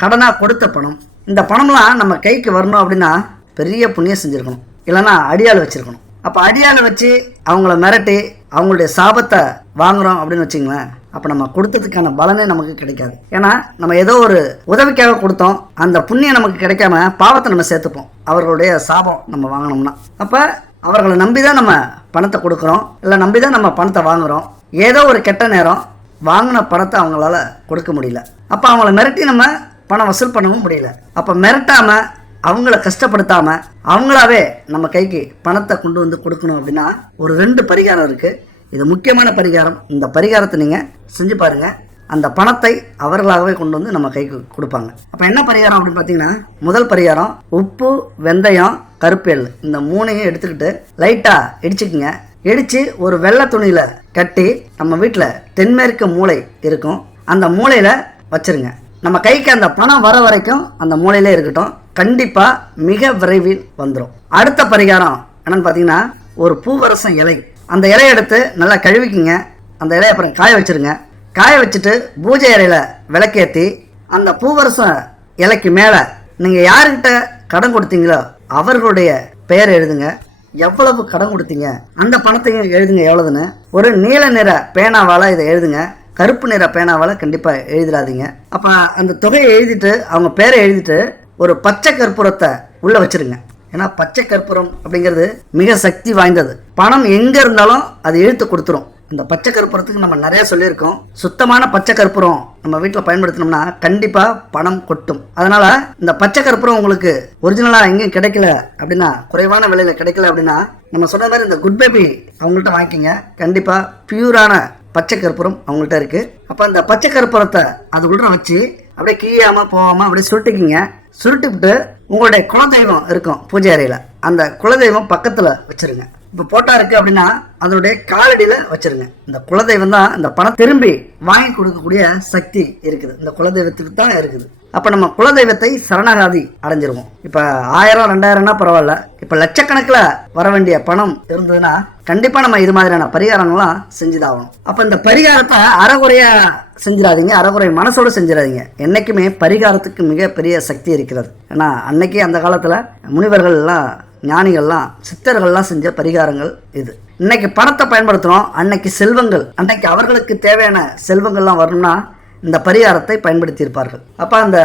கடனா கொடுத்த பணம், இந்த பணம்லாம் நம்ம கைக்கு வரணும் அப்படின்னா பெரிய புண்ணியம் செஞ்சிருக்கணும், இல்லைன்னா அடியாள் வச்சிருக்கணும். அப்ப அடியாளை வச்சு அவங்கள மிரட்டி அவங்களுடைய சாபத்தை வாங்குறோம் அப்படின்னு வச்சுங்களேன், அப்போ நம்ம கொடுத்ததுக்கான பலனே நமக்கு கிடைக்காது. ஏன்னா நம்ம ஏதோ ஒரு உதவிக்காக கொடுத்தோம், அந்த புண்ணியம் நமக்கு கிடைக்காம பாவத்தை நம்ம சேர்த்துப்போம், அவர்களுடைய சாபம் நம்ம வாங்கினோம்னா. அப்போ அவர்களை நம்பி தான் நம்ம பணத்தை கொடுக்குறோம், இல்லை நம்பி தான் நம்ம பணத்தை வாங்குகிறோம். ஏதோ ஒரு கெட்ட நேரம் வாங்கின பணத்தை அவங்களால கொடுக்க முடியல, அப்போ அவங்கள மிரட்டி நம்ம பணம் வசூல் பண்ணவும் முடியல. அப்போ மிரட்டாமல் அவங்கள கஷ்டப்படுத்தாமல் அவங்களாவே நம்ம கைக்கு பணத்தை கொண்டு வந்து கொடுக்கணும் அப்படின்னா ஒரு 2 பரிகாரம் இருக்குது. இது முக்கியமான பரிகாரம். இந்த பரிகாரத்தை நீங்கள் செஞ்சு பாருங்கள், அந்த பணத்தை அவர்களாகவே கொண்டு வந்து நம்ம கைக்கு கொடுப்பாங்க. அப்போ என்ன பரிகாரம் அப்படின்னு பார்த்தீங்கன்னா, முதல் பரிகாரம் உப்பு, வெந்தயம், கருப்பு எள், இந்த 3ஐயும் எடுத்துக்கிட்டு லைட்டாக இடிச்சுக்குங்க. இடித்து ஒரு வெள்ளை துணியில் கட்டி நம்ம வீட்டில் தென்மேற்கு மூலை இருக்கும், அந்த மூலையில் வச்சுருங்க. நம்ம கைக்கு அந்த பணம் வர வரைக்கும் அந்த மூலையிலே இருக்கட்டும், கண்டிப்பாக மிக விரைவில் வந்துடும். அடுத்த பரிகாரம் என்னன்னு பார்த்தீங்கன்னா, ஒரு பூவரசம் இலை, அந்த இலையை எடுத்து நல்லா கழுவிக்குங்க. அந்த இலையை அப்புறம் காய வச்சுருங்க. காய வச்சுட்டு பூஜை இலையில் விளக்கேற்றி அந்த பூவரசம் இலைக்கு மேலே நீங்கள் யாருக்கிட்ட கடன் கொடுத்தீங்களோ அவர்களுடைய பெயர் எழுதுங்க. எவ்வளவு கடன் கொடுத்தீங்க அந்த பணத்தையும் எழுதுங்க எவ்வளவுன்னு. ஒரு நீல நிற பேனாவால் இதை எழுதுங்க, கருப்பு நிற பேனாவால் கண்டிப்பாக எழுதிடாதீங்க. அப்போ அந்த தொகையை எழுதிட்டு அவங்க பேரை எழுதிட்டு ஒரு பச்சை கற்பூரத்தை உள்ளே வச்சுருங்க. ஏன்னா பச்சை கற்பூரம் அப்படிங்கிறது மிக சக்தி வாய்ந்தது. பணம் எங்கே இருந்தாலும் அது இழுத்து கொடுத்துரும். இந்த பச்சை கற்பூரத்துக்கு நம்ம நிறைய சொல்லியிருக்கோம். சுத்தமான பச்சை கற்பூரம் நம்ம வீட்டில் பயன்படுத்தினோம்னா கண்டிப்பாக பணம் கொட்டும். அதனால் இந்த பச்சை கற்பூரம் உங்களுக்கு ஒரிஜினலாக எங்கேயும் கிடைக்கல அப்படின்னா, குறைவான விலையில் கிடைக்கல அப்படின்னா, நம்ம சொன்ன மாதிரி இந்த குட் பேபி அவங்கள்ட்ட வாங்கிக்கிங்க. கண்டிப்பாக பியூரான பச்சை கற்பூரம் அவங்கள்ட்ட இருக்குது. அப்போ அந்த பச்சை கற்பூரத்தை அதுக்குள்ள வச்சு அப்படியே கீழாமல் போகாமல் அப்படியே சுருட்டிக்கிங்க. சுருட்டிவிட்டு உங்களுடைய குலதெய்வம் இருக்கும் பூஜை அறையில், அந்த குலதெய்வம் பக்கத்தில் வச்சுருங்க. இப்போ போட்டா இருக்குது அப்படின்னா அதனுடைய காலடியில் வச்சுருங்க. இந்த குலதெய்வம் தான் இந்த பணம் திரும்பி வாங்கி கொடுக்கக்கூடிய சக்தி இருக்குது, இந்த குலதெய்வத்துக்கு தான் இருக்குது. அப்போ நம்ம குலதெய்வத்தை சரணாகாதி அடைஞ்சிருவோம். இப்போ 1000 2000னா பரவாயில்ல, இப்போ லட்சக்கணக்கில் வர வேண்டிய பணம் இருந்ததுன்னா கண்டிப்பாக நம்ம இது மாதிரியான பரிகாரங்கள்லாம் செஞ்சுதாகணும். அப்போ இந்த பரிகாரத்தை அறகுறையாக செஞ்சிடாதீங்க, அறகுறை மனசோடு செஞ்சிடாதீங்க. என்றைக்குமே பரிகாரத்துக்கு மிகப்பெரிய சக்தி இருக்கிறது. ஏன்னா அன்னைக்கு அந்த காலத்தில் முனிவர்கள்லாம், ஞானிகள்லாம், சித்தர்கள்லாம் செஞ்ச பரிகாரங்கள் இது. இன்னைக்கு பணத்தை பயன்படுத்துகிறோம், அன்னைக்கு செல்வங்கள், அன்னைக்கு அவர்களுக்கு தேவையான செல்வங்கள்லாம் வரணும்னா இந்த பரிகாரத்தை பயன்படுத்தி இருப்பார்கள். அப்போ அந்த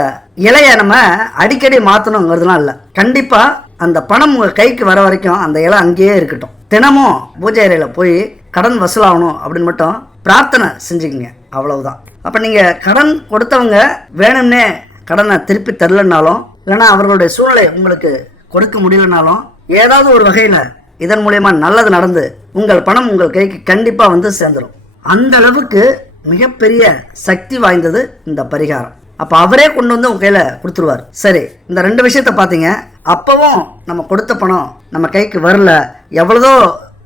இலையை நம்ம அடிக்கடி மாற்றணுங்கிறதுலாம் இல்லை. கண்டிப்பாக அந்த பணம் உங்கள் கைக்கு வர வரைக்கும் அந்த இலை அங்கேயே இருக்கட்டும். தினமும் பூஜை அறையில் போய் கடன் வசூலாகணும் அப்படின்னு மட்டும் பிரார்த்தனை செஞ்சுக்கிங்க, அவ்வளவுதான். அப்போ நீங்கள் கடன் கொடுத்தவங்க வேணும்னே கடனை திருப்பி தரலனாலும், இல்லைன்னா அவர்களுடைய சூழ்நிலை உங்களுக்கு கொடுக்க முடியலனாலும், ஏதாவது ஒரு வகையில் இதன் மூலயமா நல்லது நடந்து உங்கள் பணம் உங்கள் கைக்கு கண்டிப்பாக வந்து சேர்ந்துடும். அந்த அளவுக்கு மிகப்பெரிய சக்தி வாய்ந்தது இந்த பரிகாரம். அப்போ அவரே கொண்டு வந்து உங்கள் கையில் கொடுத்துருவார். சரி, இந்த 2 விஷயத்த பார்த்தீங்க. அப்போவும் நம்ம கொடுத்த பணம் நம்ம கைக்கு வரல, எவ்வளோதோ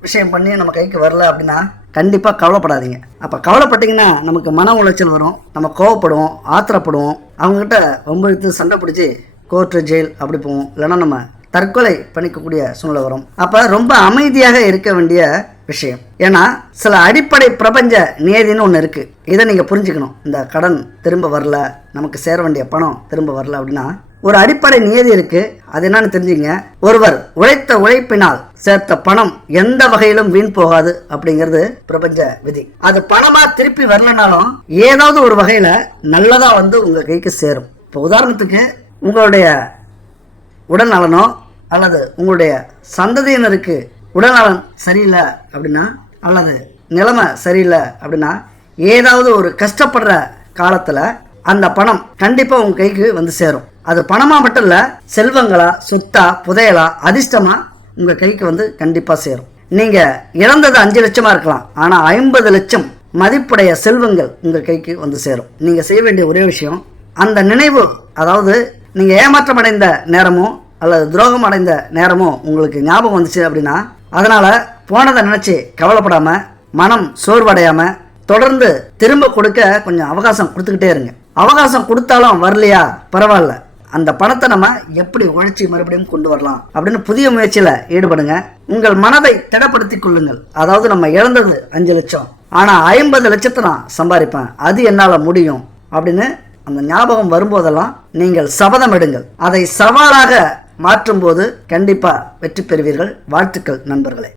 விஷயம் பண்ணி நம்ம கைக்கு வரல அப்படின்னா கண்டிப்பாக கவலைப்படாதீங்க. அப்போ கவலைப்பட்டீங்கன்னா நமக்கு மன உளைச்சல் வரும், நம்ம கோவப்படுவோம், ஆத்திரப்படுவோம், அவங்ககிட்ட ரொம்ப சண்டை பிடிச்சி கோர்ட்டு, ஜெயில் அப்படி போவோம், இல்லைன்னா நம்ம தற்கொலை பண்ணிக்கக்கூடிய சூழ்நிலை வரும். அப்போ ரொம்ப அமைதியாக இருக்க வேண்டிய விஷயம். ஏன்னா சில அடிப்படை பிரபஞ்ச நியதின்னு ஒன்று இருக்குது, இதை நீங்கள் புரிஞ்சுக்கணும். இந்த கடன் திரும்ப வரல, நமக்கு சேர வேண்டிய பணம் திரும்ப வரல அப்படின்னா ஒரு அடிப்படை நியதி இருக்குது. அது என்னன்னு தெரிஞ்சுங்க. ஒருவர் உழைத்த உழைப்பினால் சேர்த்த பணம் எந்த வகையிலும் வீண் போகாது அப்படிங்கிறது பிரபஞ்ச விதி. அது பணமா திருப்பி வரலனாலும் ஏதாவது ஒரு வகையில் நல்லதாக வந்து உங்கள் கைக்கு சேரும். இப்போ உதாரணத்துக்கு உங்களுடைய உடல்நலனோ அல்லது உங்களுடைய சந்ததியினருக்கு உடல்நலன் சரியில்லை அப்படின்னா, அல்லது நிலைமை சரியில்லை அப்படின்னா, ஏதாவது ஒரு கஷ்டப்படுற காலத்தில் அந்த பணம் கண்டிப்பாக உங்கள் கைக்கு வந்து சேரும். அது பணமாக மட்டும் இல்லை, செல்வங்களா, சொத்தா, புதையலா, அதிர்ஷ்டமா உங்கள் கைக்கு வந்து கண்டிப்பாக சேரும். நீங்கள் இழந்தது 5 லட்சமாக இருக்கலாம், ஆனால் 50 லட்சம் மதிப்புடைய செல்வங்கள் உங்கள் கைக்கு வந்து சேரும். நீங்கள் செய்ய வேண்டிய ஒரே விஷயம், அந்த நினைவு, அதாவது நீங்கள் ஏமாற்றம் அடைந்த நேரமோ அல்லது துரோகம் அடைந்த நேரமோ உங்களுக்கு ஞாபகம் வந்துச்சு அப்படின்னா, அதனால் போனதை நினச்சி கவலைப்படாமல், மனம் சோர்வடையாமல் தொடர்ந்து திரும்ப கொடுக்க கொஞ்சம் அவகாசம் கொடுத்துக்கிட்டே இருங்க. அவகாசம் கொடுத்தாலும் வரலையா பரவாயில்ல, அந்த பணத்தை நம்ம எப்படி உழைச்சி மறுபடியும் கொண்டு வரலாம் அப்படின்னு புதிய முயற்சியில் ஈடுபடுங்க. உங்கள் மனதை திடப்படுத்தி கொள்ளுங்கள். அதாவது நம்ம இழந்தது 5 லட்சம், ஆனால் 50 லட்சத்தை நான் சம்பாதிப்பேன், அது என்னால் முடியும் அப்படின்னு அந்த ஞாபகம் வரும்போதெல்லாம் நீங்கள் சபதம் எடுங்கள். அதை சவாலாக மாற்றும் போது கண்டிப்பாக வெற்றி பெறுவீர்கள். வாழ்த்துக்கள் நண்பர்களே.